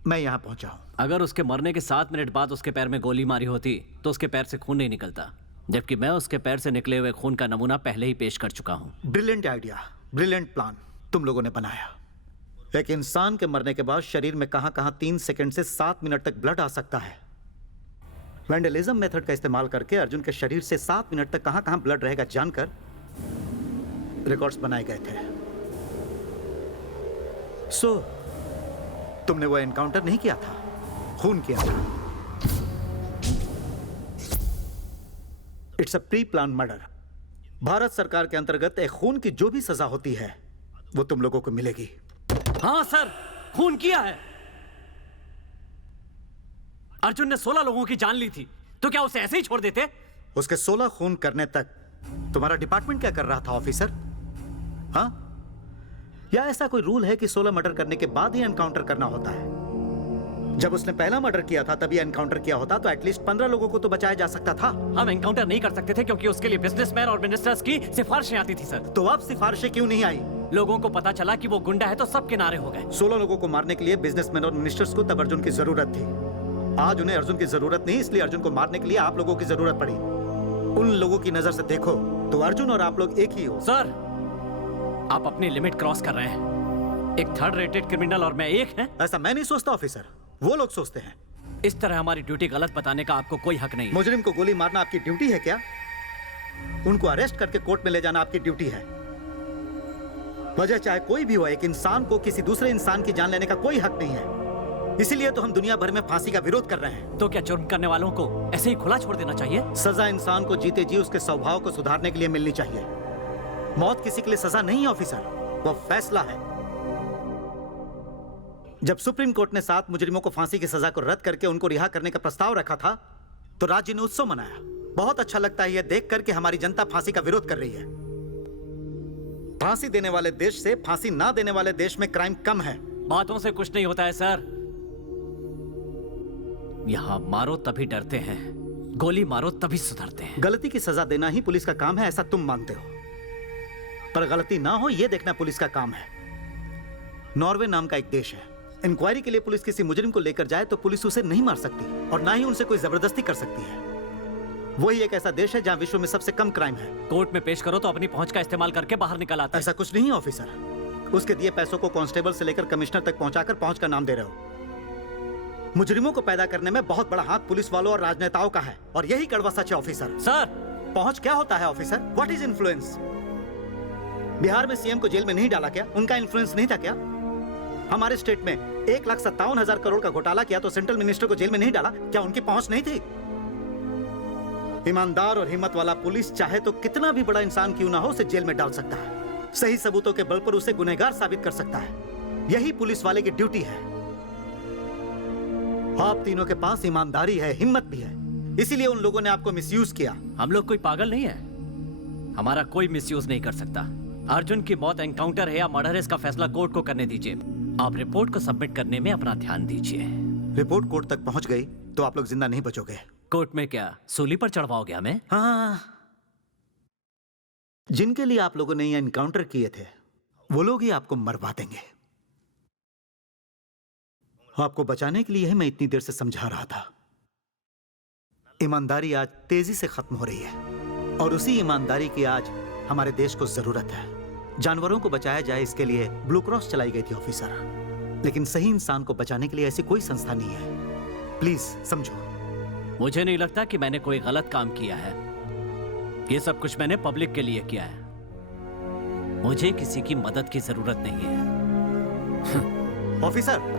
मैं यहाँ पहुंचा हूँ। अगर उसके मरने के 7 मिनट बाद उसके पैर में गोली मारी होती तो उसके पैर से खून नहीं निकलता, जबकि मैं उसके पैर से निकले हुए खून का नमूना पहले ही पेश कर चुका हूँ। ब्रिलियंट आइडिया, ब्रिलियंट प्लान तुम लोगों ने बनाया। एक इंसान के मरने के बाद शरीर में कहां कहां 3 सेकंड से 7 मिनट तक ब्लड आ सकता है। वैंडलिज्म मेथड का इस्तेमाल करके अर्जुन के शरीर से 7 मिनट तक कहां कहां ब्लड रहेगा जानकर रिकॉर्ड्स बनाए गए थे। सो तुमने वो एनकाउंटर नहीं किया था, खून किया था। It's a pre plan murder. Bharat सरकार के अंतर्गत एक खून की जो भी सजा होती है वो तुम लोगों को मिलेगी। हाँ सर, खून किया है। अर्जुन ने 16 लोगों की जान ली थी, तो क्या उसे ऐसे ही छोड़ देते? उसके 16 खून करने तक तुम्हारा डिपार्टमेंट क्या कर रहा था ऑफिसर? हाँ? या ऐसा कोई रूल है कि 16 मर्डर करने के बाद ही एनकाउंटर करना होता है? जब उसने पहला मर्डर किया था तभी एनकाउंटर किया होता तो एटलीस्ट 15 लोगों को तो बचाया जा सकता था। हम एनकाउंटर नहीं कर सकते थे क्योंकि उसके लिए बिजनेसमैन और मिनिस्टर्स की सिफारिशें आती थी सर। तो अब सिफारिशें क्यों नहीं आई? लोगों को पता चला कि वो गुंडा है तो सब किनारे हो गए। 16 लोगों को मारने के लिए बिजनेसमैन और मिनिस्टर्स को तब अर्जुन की जरूरत थी। आज उन्हें अर्जुन की जरूरत नहीं, इसलिए अर्जुन को मारने के लिए आप लोगों की जरूरत पड़ी। उन लोगों की नजर से देखो तो अर्जुन और आप लोग एक ही हो। सर, आप अपनी लिमिट क्रॉस कर रहे हैं। एक 3rd रेटेड क्रिमिनल और मैं एक है? ऐसा मैं नहीं सोचता ऑफिसर, वो लोग सोचते हैं। इस तरह हमारी ड्यूटी गलत बताने का आपको कोई हक नहीं। मुजरिम को गोली मारना आपकी ड्यूटी है क्या? उनको अरेस्ट करके कोर्ट में ले जाना आपकी ड्यूटी है। वजह चाहे कोई भी हो, एक इंसान को किसी दूसरे इंसान की जान लेने का कोई हक नहीं है। इसीलिए तो हम दुनिया भर में फांसी का विरोध कर रहे हैं। तो क्या जुर्म करने वालों को ऐसे ही खुला छोड़ देना चाहिए? सजा इंसान को जीते जी उसके स्वभाव को सुधारने के लिए मिलनी चाहिए। मौत किसी के लिए सजा नहीं है ऑफिसर, वो फैसला है। जब सुप्रीम कोर्ट ने 7 मुजरिमों को फांसी की सजा को रद्द करके उनको रिहा करने का प्रस्ताव रखा था तो राज्य ने उत्सव मनाया। बहुत अच्छा लगता है यह देखकर कि हमारी जनता फांसी का विरोध कर रही है। फांसी देने वाले देश से फांसी ना देने वाले देश में क्राइम कम है। बातों से कुछ नहीं होता है सर। यहां मारो तभी डरते हैं, गोली मारो तभी सुधरते हैं। गलती की सजा देना ही पुलिस का काम है ऐसा तुम मानते हो, पर गलती ना हो यह देखना पुलिस का काम है। नॉर्वे नाम का एक देश है, इंक्वायरी के लिए पुलिस किसी मुजरिम को लेकर जाए तो पुलिस उसे नहीं मार सकती और ना ही उनसे कोई जबरदस्ती कर सकती है। वही एक ऐसा देश है जहां विश्व में सबसे कम क्राइम है। कोर्ट में पेश करो तो अपनी पहुंच का इस्तेमाल करके बाहर निकल आता है। ऐसा कुछ नहीं ऑफिसर, उसके दिए पैसों को कांस्टेबल से लेकर कमिश्नर तक पहुंचाकर पहुंच का नाम दे रहे हो। मुजरिमों को पैदा करने में बहुत बड़ा हाथ पुलिस वालों और राजनेताओं का है और यही कड़वा सच है ऑफिसर। सर, पहुंच क्या होता है officer? What is influence? Bihar में सीएम को जेल में नहीं डाला क्या? उनका इन्फ्लुएंस नहीं था क्या? हमारे स्टेट में 1,57,000 करोड़ का घोटाला किया तो सेंट्रल मिनिस्टर को जेल में नहीं डाला क्या? उनकी पहुंच नहीं थी? ईमानदार और हिम्मत वाला पुलिस चाहे तो कितना भी बड़ा इंसान क्यों ना हो उसे जेल में डाल सकता है, सही सबूतों के बल पर उसे गुनहगार साबित कर सकता है। यही पुलिस वाले की ड्यूटी है। आप तीनों के पास ईमानदारी है, हिम्मत भी है, इसीलिए उन लोगों ने आपको मिसयूज किया। हम लोग कोई पागल नहीं है, हमारा कोई मिसयूज नहीं कर सकता। अर्जुन की मौत एनकाउंटर है या मर्डर है इसका फैसला कोर्ट को करने दीजिए। आप रिपोर्ट को सबमिट करने में अपना ध्यान दीजिए। रिपोर्ट कोर्ट तक पहुंच गई तो आप लोग जिंदा नहीं बचोगे। कोर्ट में क्या सूली पर चढ़वाओगे हमें? हाँ, जिनके लिए आप लोगों ने ये एनकाउंटर किए थे वो लोग ही आपको मरवा देंगे। आपको बचाने के लिए ही मैं इतनी देर से समझा रहा था। ईमानदारी आज तेजी से खत्म हो रही है और उसी ईमानदारी की आज हमारे देश को जरूरत है। जानवरों को बचाया जाए इसके लिए ब्लू क्रॉस चलाई गई थी ऑफिसर, लेकिन सही इंसान को बचाने के लिए ऐसी कोई संस्था नहीं है। प्लीज समझो। मुझे नहीं लगता कि मैंने कोई गलत काम किया है। ये सब कुछ मैंने पब्लिक के लिए किया है। मुझे किसी की मदद की जरूरत नहीं है। Officer,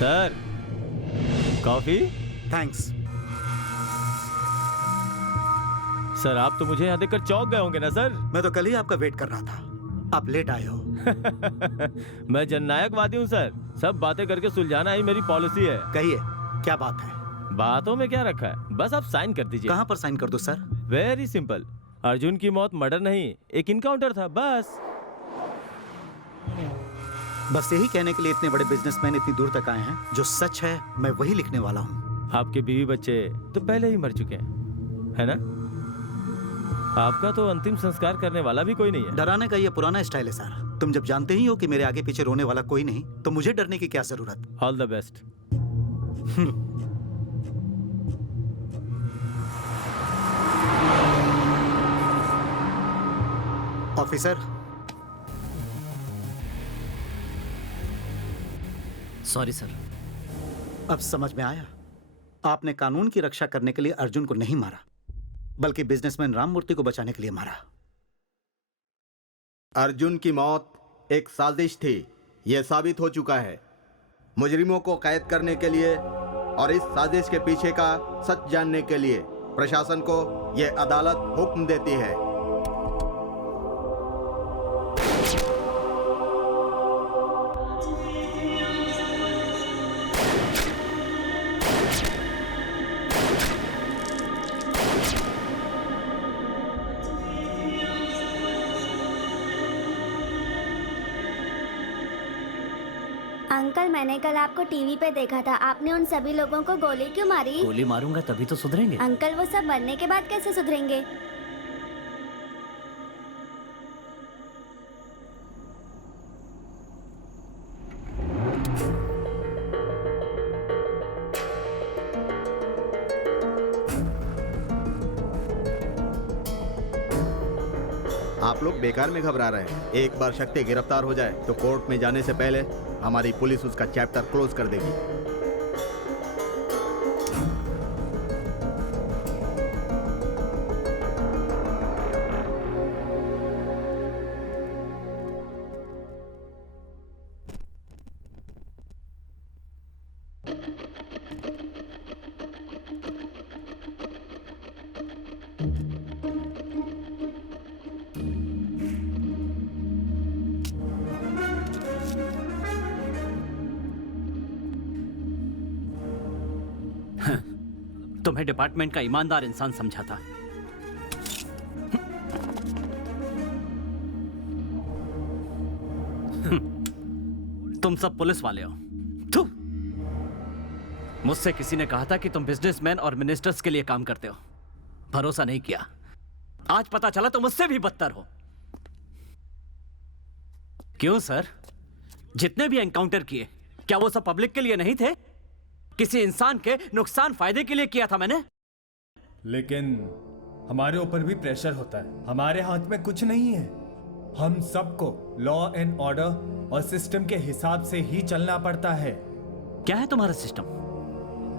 sir, coffee? Thanks. Sir, आप तो मुझे यहाँ देखकर चौंक गए होंगे ना सर? मैं तो कल ही आपका वेट कर रहा था, आप लेट आए हो। मैं जननायकवादी हूँ सर। सब बातें करके सुलझाना ही मेरी पॉलिसी है। कहिए, क्या बात है? बातों में क्या रखा है, बस आप साइन कर दीजिए। कहाँ पर साइन कर दो सर? Very simple. अर्जुन की मौत मर्डर नहीं, एक इनकाउंटर था, बस। बस यही कहने के लिए इतने बड़े बिजनेसमैन इतनी दूर तक आए हैं। जो सच है मैं वही लिखने वाला हूँ। आपके बीवी बच्चे तो पहले ही मर चुके हैं, है ना? आपका तो अंतिम संस्कार करने वाला भी कोई नहीं है। डराने का ये पुराना स्टाइल है सर। तुम जब जानते ही हो कि मेरे आगे पीछे रोने वाला कोई नहीं, तो मुझे डरने की क्या जरूरत? All the best. Officer, sorry sir. अब समझ में आया। आपने कानून की रक्षा करने के लिए अर्जुन को नहीं मारा, बल्कि बिजनेसमैन राममूर्ति को बचाने के लिए मारा। अर्जुन की मौत एक साजिश थी, यह साबित हो चुका है। मुजरिमों को कैद करने के लिए और इस साजिश के पीछे का सच जानने के लिए प्रशासन को यह अदालत हुक्म देती है। अंकल, मैंने कल आपको टीवी पे देखा था। आपने उन सभी लोगों को गोली क्यों मारी? गोली मारूंगा तभी तो सुधरेंगे। अंकल, वो सब मरने के बाद कैसे सुधरेंगे? आप लोग बेकार में घबरा रहे हैं। एक बार शक्ति गिरफ्तार हो जाए तो कोर्ट में जाने से पहले हमारी पुलिस उसका चैप्टर क्लोज कर देगी। तुम्हें डिपार्टमेंट का ईमानदार इंसान समझा था। तुम सब पुलिस वाले हो। थू! मुझसे किसी ने कहा था कि तुम बिजनेसमैन और मिनिस्टर्स के लिए काम करते हो। भरोसा नहीं किया। आज पता चला तुम मुझसे भी बदतर हो। क्यों सर? जितने भी एनकाउंटर किए, क्या वो सब पब्लिक के लिए नहीं थे? किसी इंसान के नुकसान फायदे के लिए किया था मैंने। लेकिन हमारे ऊपर भी प्रेशर होता है। हमारे हाथ में कुछ नहीं है। हम सबको लॉ एंड ऑर्डर और सिस्टम के हिसाब से ही चलना पड़ता है। क्या है तुम्हारा सिस्टम?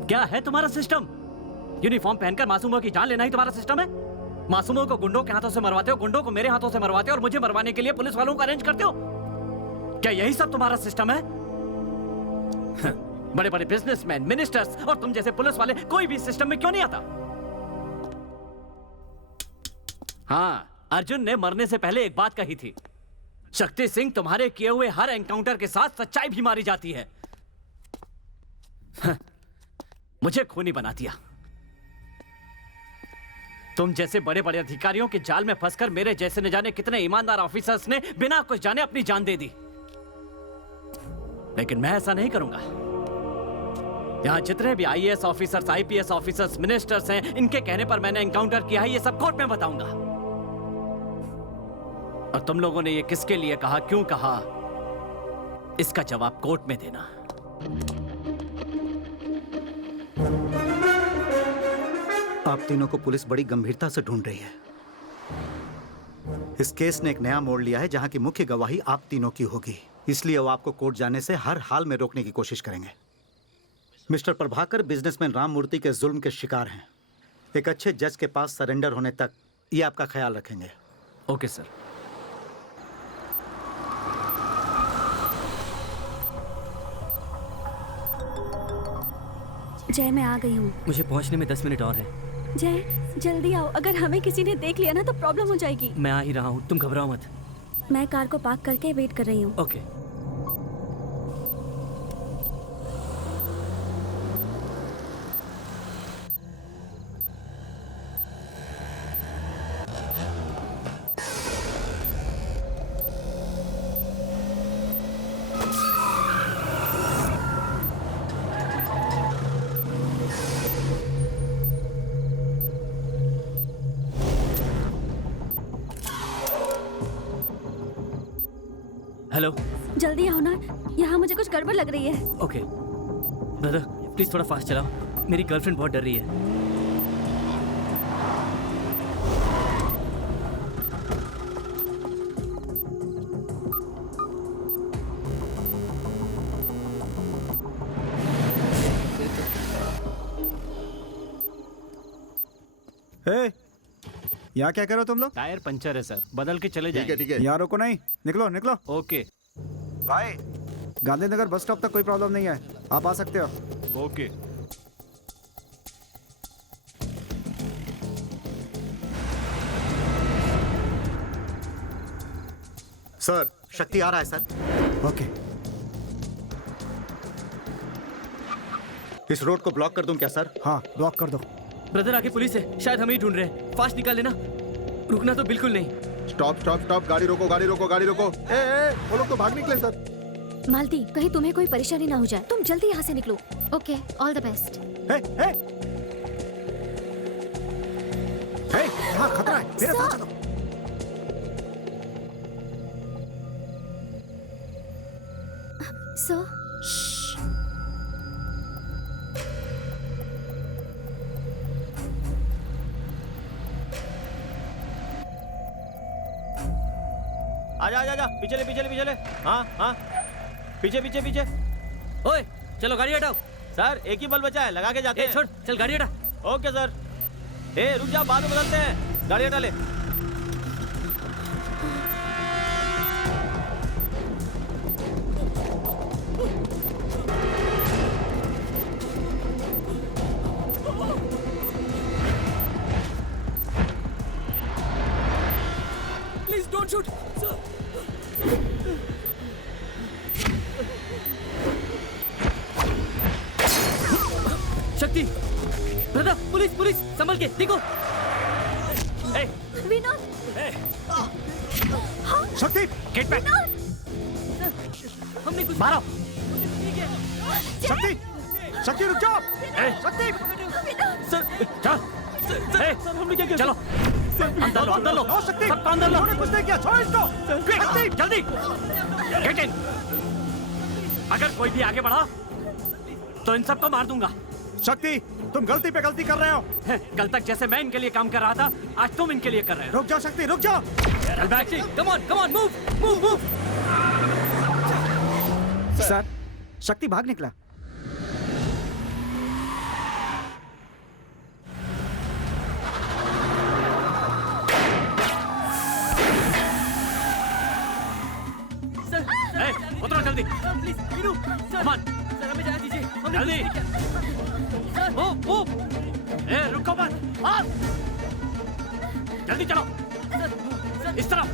क्या है तुम्हारा सिस्टम? यूनिफॉर्म पहनकर मासूमों की जान लेना ही तुम्हारा सिस्टम है? मासूमों को गुंडों के हाथों से मरवाते हो, गुंडों को मेरे हाथों से मरवाते हो, और मुझे मरवाने के लिए पुलिस वालों को अरेंज करते हो। क्या यही सब तुम्हारा सिस्टम है? बड़े बड़े बिजनेसमैन, मिनिस्टर्स और तुम जैसे पुलिस वाले कोई भी सिस्टम में क्यों नहीं आता? हाँ, अर्जुन ने मरने से पहले एक बात कही थी, शक्ति सिंह, तुम्हारे किए हुए हर एनकाउंटर के साथ सच्चाई भी मारी जाती है। मुझे खूनी बना दिया। तुम जैसे बड़े बड़े अधिकारियों के जाल में फंसकर मेरे जैसे न जाने कितने ईमानदार ऑफिसर्स ने बिना कुछ जाने अपनी जान दे दी। लेकिन मैं ऐसा नहीं करूंगा। यहां जितने भी IAS officers, IPS officers, ministers हैं, इनके कहने पर मैंने एनकाउंटर किया है, ये सब कोर्ट में बताऊंगा। और तुम लोगों ने ये किसके लिए कहा, क्यों कहा, इसका जवाब कोर्ट में देना। आप तीनों को पुलिस बड़ी गंभीरता से ढूंढ रही है। इस केस ने एक नया मोड़ लिया है जहां की मुख्य गवाही आप तीनों की होगी, इसलिए वो आपको कोर्ट जाने से हर हाल में रोकने की कोशिश करेंगे। मिस्टर प्रभाकर बिजनेसमैन राममूर्ति के जुल्म के शिकार हैं। एक अच्छे जज के पास सरेंडर होने तक ये आपका ख्याल रखेंगे। Okay sir. जय, मैं आ गई हूँ। मुझे पहुंचने में 10 मिनट और है। जय, जल्दी आओ। अगर हमें किसी ने देख लिया ना तो प्रॉब्लम हो जाएगी। मैं आ ही रहा हूँ, तुम घबराओ मत। मैं कार को पार्क करके वेट कर रही हूँ। ओके। हेलो। जल्दी आओ ना, यहाँ मुझे कुछ गड़बड़ लग रही है। ओके ब्रदर, प्लीज थोड़ा फास्ट चलाओ, मेरी गर्लफ्रेंड बहुत डर रही है। हे, यहाँ क्या करो तुम लोग? टायर पंचर है सर, बदल के चले ठीक है जाएंगे। ठीक है। यहाँ रुको नहीं, निकलो निकलो। ओके भाई, गांधीनगर बस स्टॉप तक कोई प्रॉब्लम नहीं है, आप आ सकते हो। ओके। सर, शक्ति आ रहा है सर। ओके। इस रोड को ब्लॉक कर दूं क्या सर? हाँ, ब्लॉक कर दो। ब्रदर आगे पुलिस है, शायद हमें ही ढूंढ रहे हैं। फास्ट निकाल लेना, रुकना तो बिल्कुल नहीं। स्टॉप स्टॉप स्टॉप, गाड़ी रोको गाड़ी रोको गाड़ी रोको। वो लोग तो भाग निकले सर। मालती, कहीं तुम्हें कोई परेशानी ना हो जाए, तुम जल्दी यहाँ से निकलो। Okay, all the best. यहाँ खतरा है, मेरे साथ चलो। सर, आजा आजा आजा, पीछे ले पीछे ले पीछे ले। हाँ हाँ, पीछे पीछे पीछे। ओए चलो गाड़ी हटाओ। सर एक ही बल बचा है, लगा के जाते हैं। छोड़, चल गाड़ी हटा। Okay sir. रुक जा, बाद में बदलते हैं। गाड़ी हटा ले। Please don't shoot sir. शक्ति, ब्रदर, पुलिस पुलिस, संभल के देखो। विनोद, शक्ति, गेट बैक। हमने कुछ मारो। शक्ति, शक्ति रुक जाओ। शक्ति, सर, चल। सर हमने क्या किया? चलो अंदर लो, अंदर लो। लो शक्ति, सबको अंदर लो। उन्होंने कुछ नहीं किया, छोड़ इसको। शक्ति, जल्दी गेट इन। अगर कोई भी आगे बढ़ा तो इन सबको मार दूंगा। शक्ति, तुम गलती पे गलती कर रहे हो। कल तक जैसे मैं इनके लिए काम कर रहा था, आज तुम इनके लिए कर रहे हो। रुक जाओ शक्ति, रुक जाओ। चल back. Come on move move move. Sir, Shakti भाग निकला। उतरो जल्दी। Please Veeru, sir, come on, sir हमें जाने दीजिए। हमने जल्दी। कुछ नहीं किया। Sir, move. रुको मत, आओ। जल्दी चलो। सर, इस तरफ।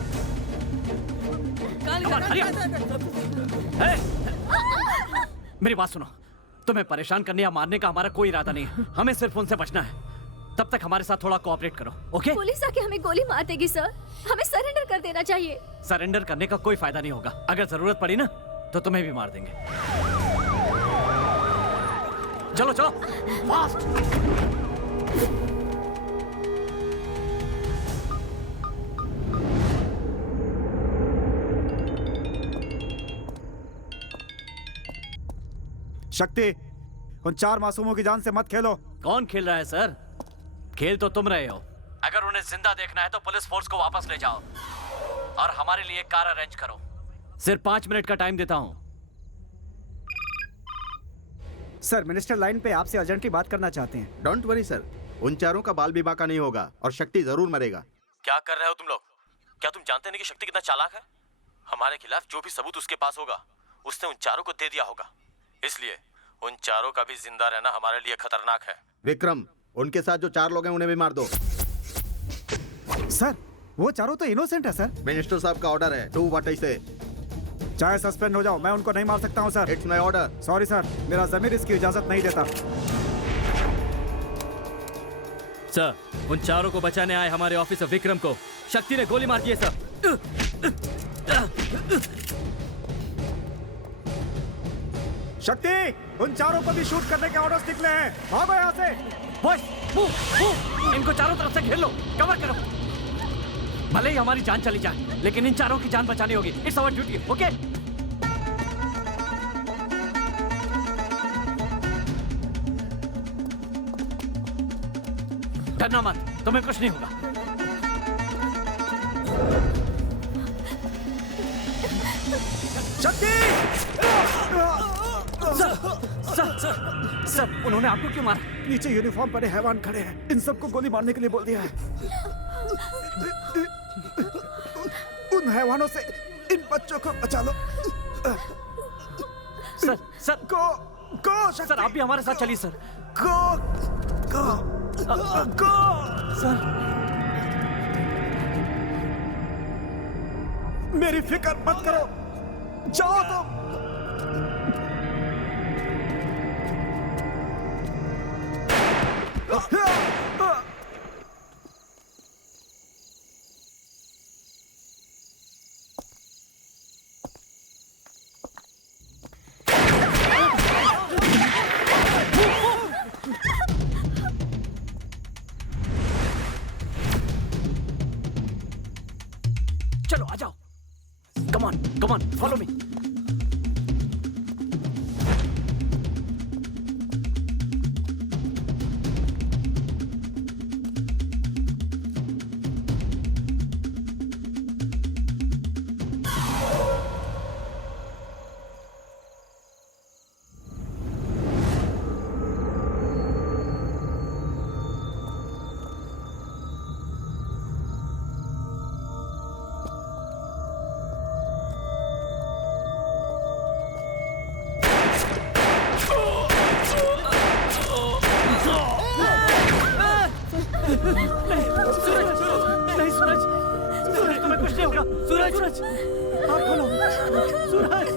कहाँ कमान, हरी अप। मेरी बात सुनो, तुम्हें परेशान करने या मारने का हमारा कोई इरादा नहीं है। हमें सिर्फ उनसे बचना है। तब तक हमारे साथ थोड़ा कोऑपरेट करो, ओके? पुलिस आके हमें गोली मार देगी सर, हमें सरेंडर कर देना चाहिए। सरेंडर करने का कोई फायदा नहीं होगा। अगर जरूरत पड़ी ना तो तुम्हें भी मार देंगे। चलो चलो, फास्ट। शक्ति, उन 4 मासूमों की जान से मत खेलो। कौन खेल रहा है सर? खेल तो तुम रहे हो। अगर उन्हें जिंदा देखना है तो पुलिस फोर्स को वापस ले जाओ और हमारे लिए कार अरेंज करो। सिर्फ 5 मिनट का टाइम देता हूं। सर, मिनिस्टर लाइन पे आपसे अर्जेंटली बात करना चाहते हैं। डोंट वरी सर, उन चारों का बाल बीमा का नहीं होगा और शक्ति जरूर मरेगा। क्या कर रहे हो तुम लोग? क्या तुम जानते नहीं कि शक्ति कितना चालाक है? हमारे खिलाफ जो भी सबूत उसके पास होगा उसने उन चारों को दे दिया होगा। इसलिए उन चारों का भी जिंदा रहना हमारे लिए खतरनाक है। विक्रम, उनके साथ जो 4 लोग हैं उन्हें भी मार दो। सर, वो चारों तो इनोसेंट है सर। मिनिस्टर साहब का ऑर्डर है, डू व्हाट आई से। चाहे सस्पेंड हो जाओ, मैं उनको नहीं मार सकता हूँ sir. It's my order. Sorry sir, मेरा जमीर इसकी इजाजत नहीं देता। सर, उन चारों को बचाने आए हमारे ऑफिसर विक्रम को शक्ति ने गोली मार दी है सर। शक्ति, उन चारों को भी शूट करने के ऑर्डर्स निकले हैं। भागो यहाँ से। Boys, move move. इनको चारों तरफ से घेर लो, कवर करो। भले ही हमारी जान चली जाए, लेकिन इन चारों की जान बचानी होगी। It's our duty, okay? डरना मत, तुम्हें कुछ नहीं होगा। शक्ति! सर, उन्होंने आपको क्यों मारा? नीचे यूनिफॉर्म पहने हैवान खड़े हैं, इन सबको गोली मारने के लिए बोल दिया है। उन हैवानों से इन बच्चों को बचा लो। सर गो शक्ति! सर, आप भी हमारे साथ चलिए सर। गो सर, मेरी फिक्र मत करो, जाओ तुम। चलो आ जाओ। Come on, follow me. नहीं सूरज, तुम्हें कुछ नहीं होगा। सूरज, आँख खोलो। सूरज,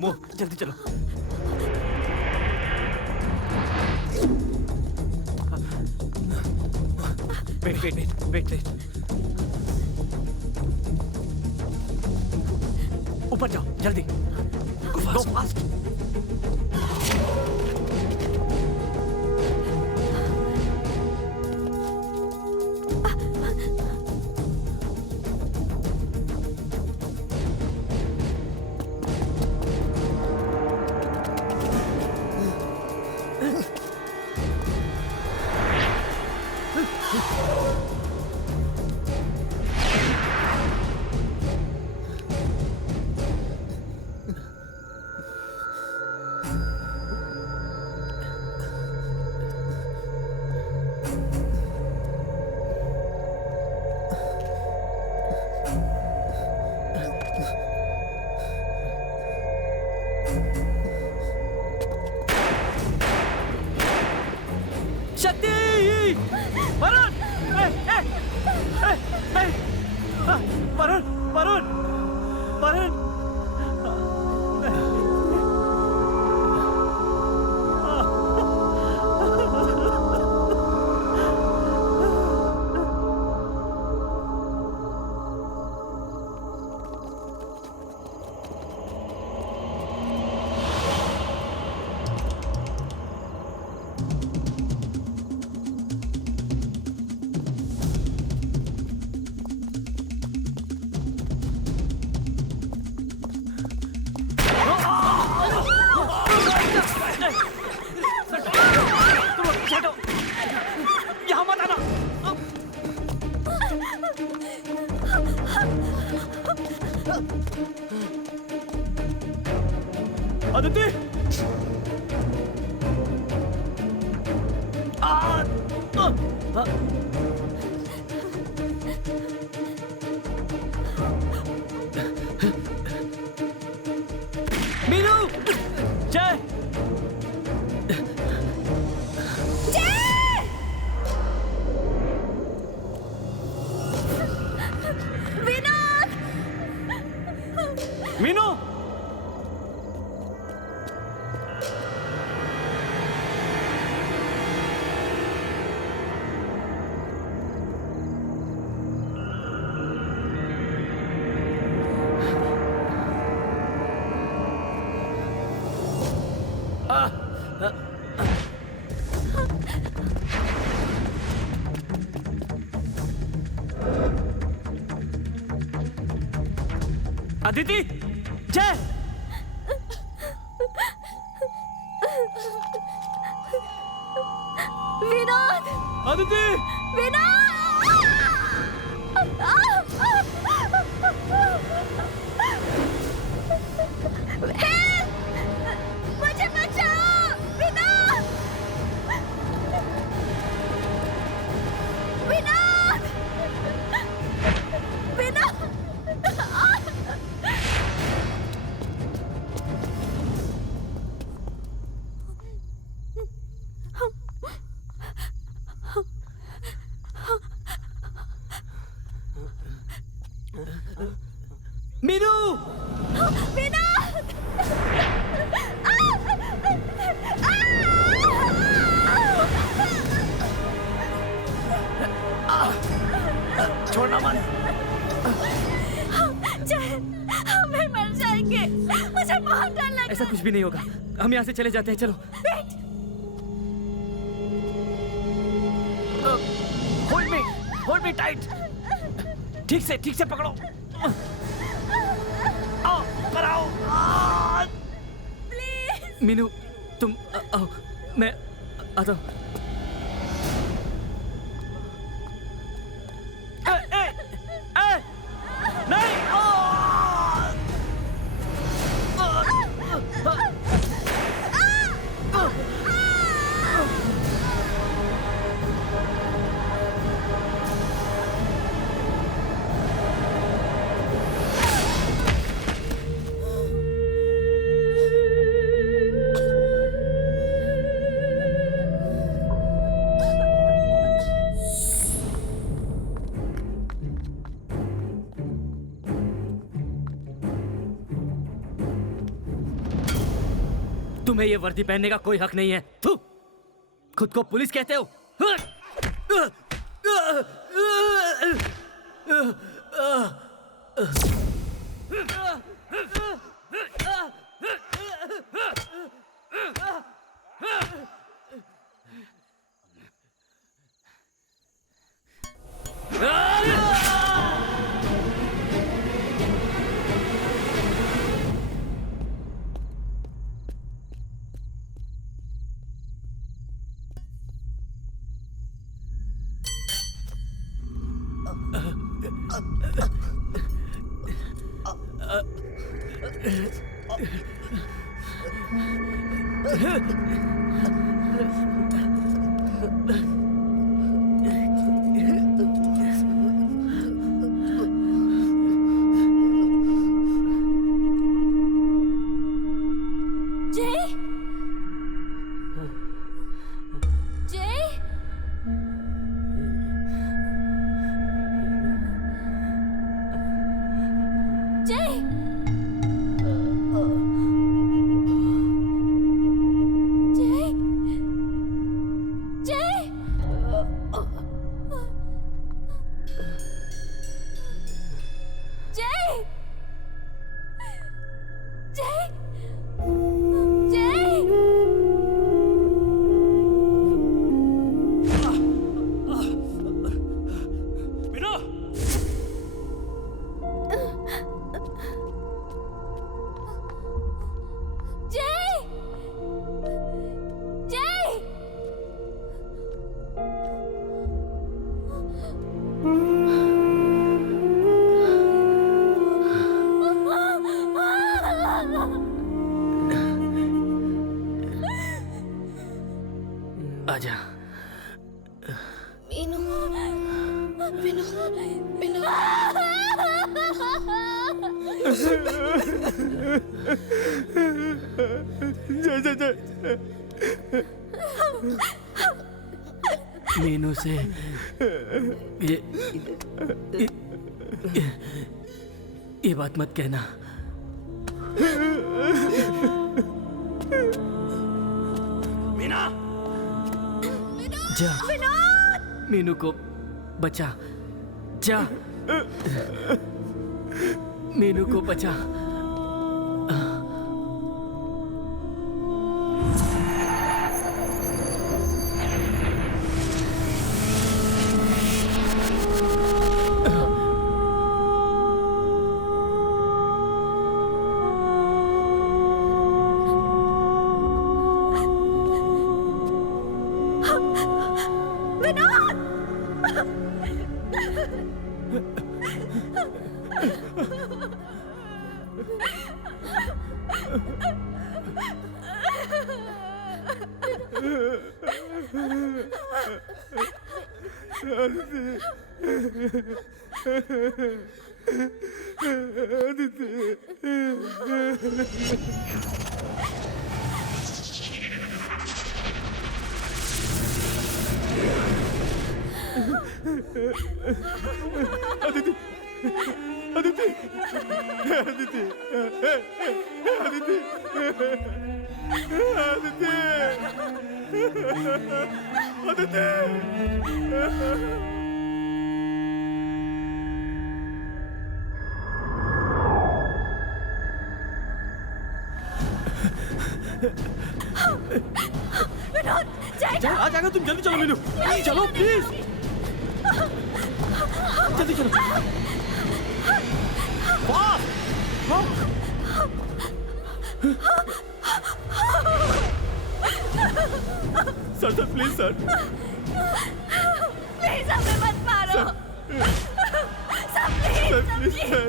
मो जल्दी चलो। वेट। ऊपर जाओ, जल्दी। Go fast. अदिति! मीनू! जय! मीनू! अदिति, जय। विनोद, अदिति, मुझे बचाओ, विनोद, विनोद, विनोद। मीनू, विनोद, छोड़ना मत। हमें मर जाएंगे, मुझे बहुत डर लग रहा है। ऐसा कुछ भी नहीं होगा, हम यहाँ से चले जाते हैं, चलो। Hold me tight. ठीक से पकड़ो। आओ, ऊपर आओ। मीनू, तुम आओ, मैं आता हूँ। नहीं। तुम्हें ये वर्दी पहनने का कोई हक नहीं है। थू, खुद को पुलिस कहते हो? आजा। मीनू, मीनू, मीनू। मीनू से ये बात मत कहना। मीना, जा, मीनू को बचा, जा, मीनू को बचा। विनोद, जाएगा। आ जाएगा, तुम जल्दी चलो मीनू, चलो प्लीज, जल्दी चलो। Sir sir please sir, please हमें मत मारो सर, प्लीज सर।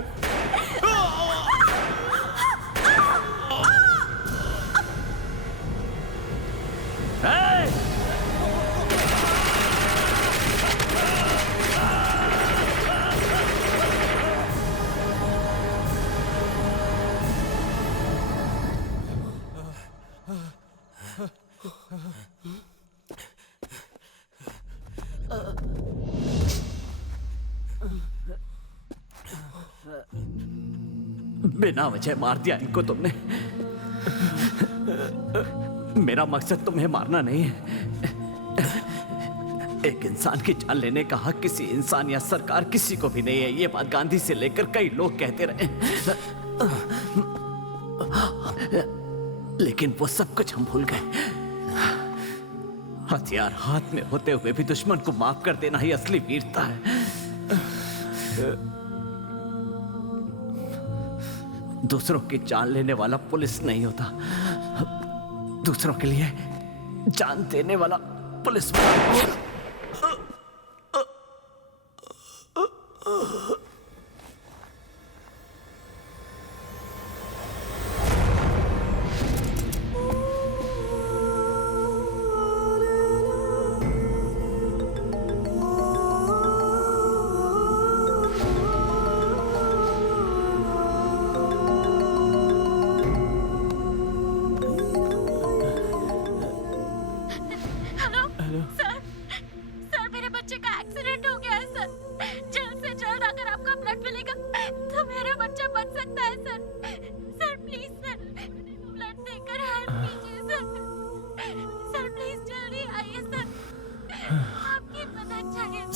बिना वजह मार दिया इनको तुमने। मेरा मकसद तुम्हें मारना नहीं है। एक इंसान की जान लेने का हक किसी इंसान या सरकार किसी को भी नहीं है। ये बात गांधी से लेकर कई लोग कहते रहे, लेकिन वो सब कुछ हम भूल गए। हथियार हाथ में होते हुए भी दुश्मन को माफ कर देना ही असली वीरता है। दूसरों की जान लेने वाला पुलिस नहीं होता, दूसरों के लिए जान देने वाला पुलिस वाला होता।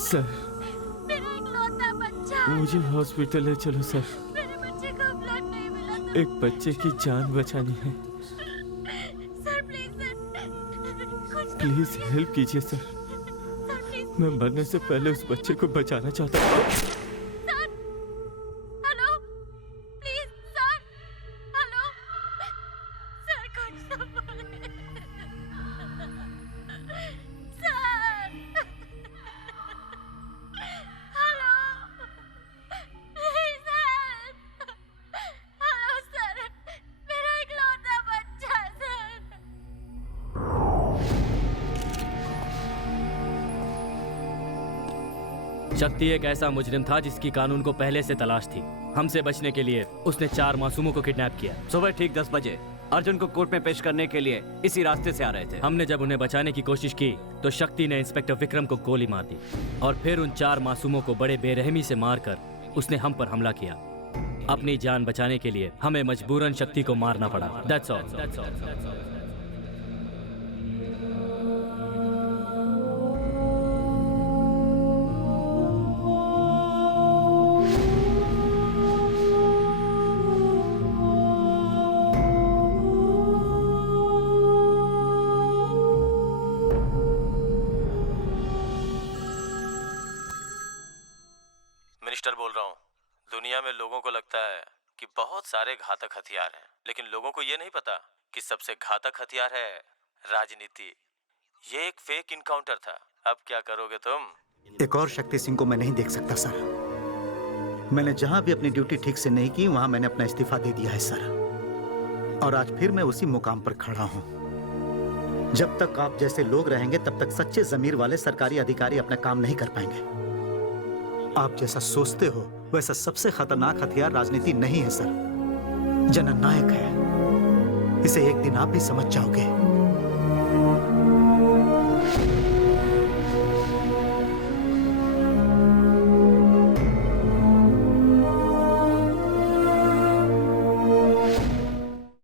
सर मुझे हॉस्पिटल ले चलो सर, मेरे बच्चे को ब्लड नहीं मिला तो एक बच्चे की जान बचानी है। Sir please sir, please help कीजिए सर, मैं मरने से पहले उस बच्चे को बचाना चाहता हूँ। शक्ति एक ऐसा मुजरिम था जिसकी कानून को पहले से तलाश थी। हमसे बचने के लिए उसने 4 मासूमों को किडनैप किया। सुबह ठीक 10 बजे अर्जुन को कोर्ट में पेश करने के लिए इसी रास्ते से आ रहे थे। हमने जब उन्हें बचाने की कोशिश की तो शक्ति ने इंस्पेक्टर विक्रम को गोली मार दी और फिर उन 4 मासूमों को बड़े बेरहमी से मारकर उसने हम पर हमला किया। अपनी जान बचाने के लिए हमें मजबूरन शक्ति को मारना पड़ा। That's all. मिनिस्टर बोल रहा हूँ। दुनिया में लोगों को लगता है कि बहुत सारे घातक हथियार हैं, लेकिन लोगों को ये नहीं पता कि सबसे घातक हथियार है राजनीति। ये एक फेक इनकाउंटर था। अब क्या करोगे तुम? एक और शक्ति सिंह को मैं नहीं देख सकता सर। मैंने जहां भी अपनी ड्यूटी ठीक से नहीं की वहां मैंने अपना इस्तीफा दे दिया है सर, और आज फिर मैं उसी मुकाम पर खड़ा हूं। जब तक आप जैसे लोग रहेंगे तब तक सच्चे जमीर वाले सरकारी अधिकारी अपना काम नहीं कर पाएंगे। आप जैसा सोचते हो वैसा सबसे खतरनाक हथियार राजनीति नहीं है सर, जननायक है। इसे एक दिन आप भी समझ जाओगे।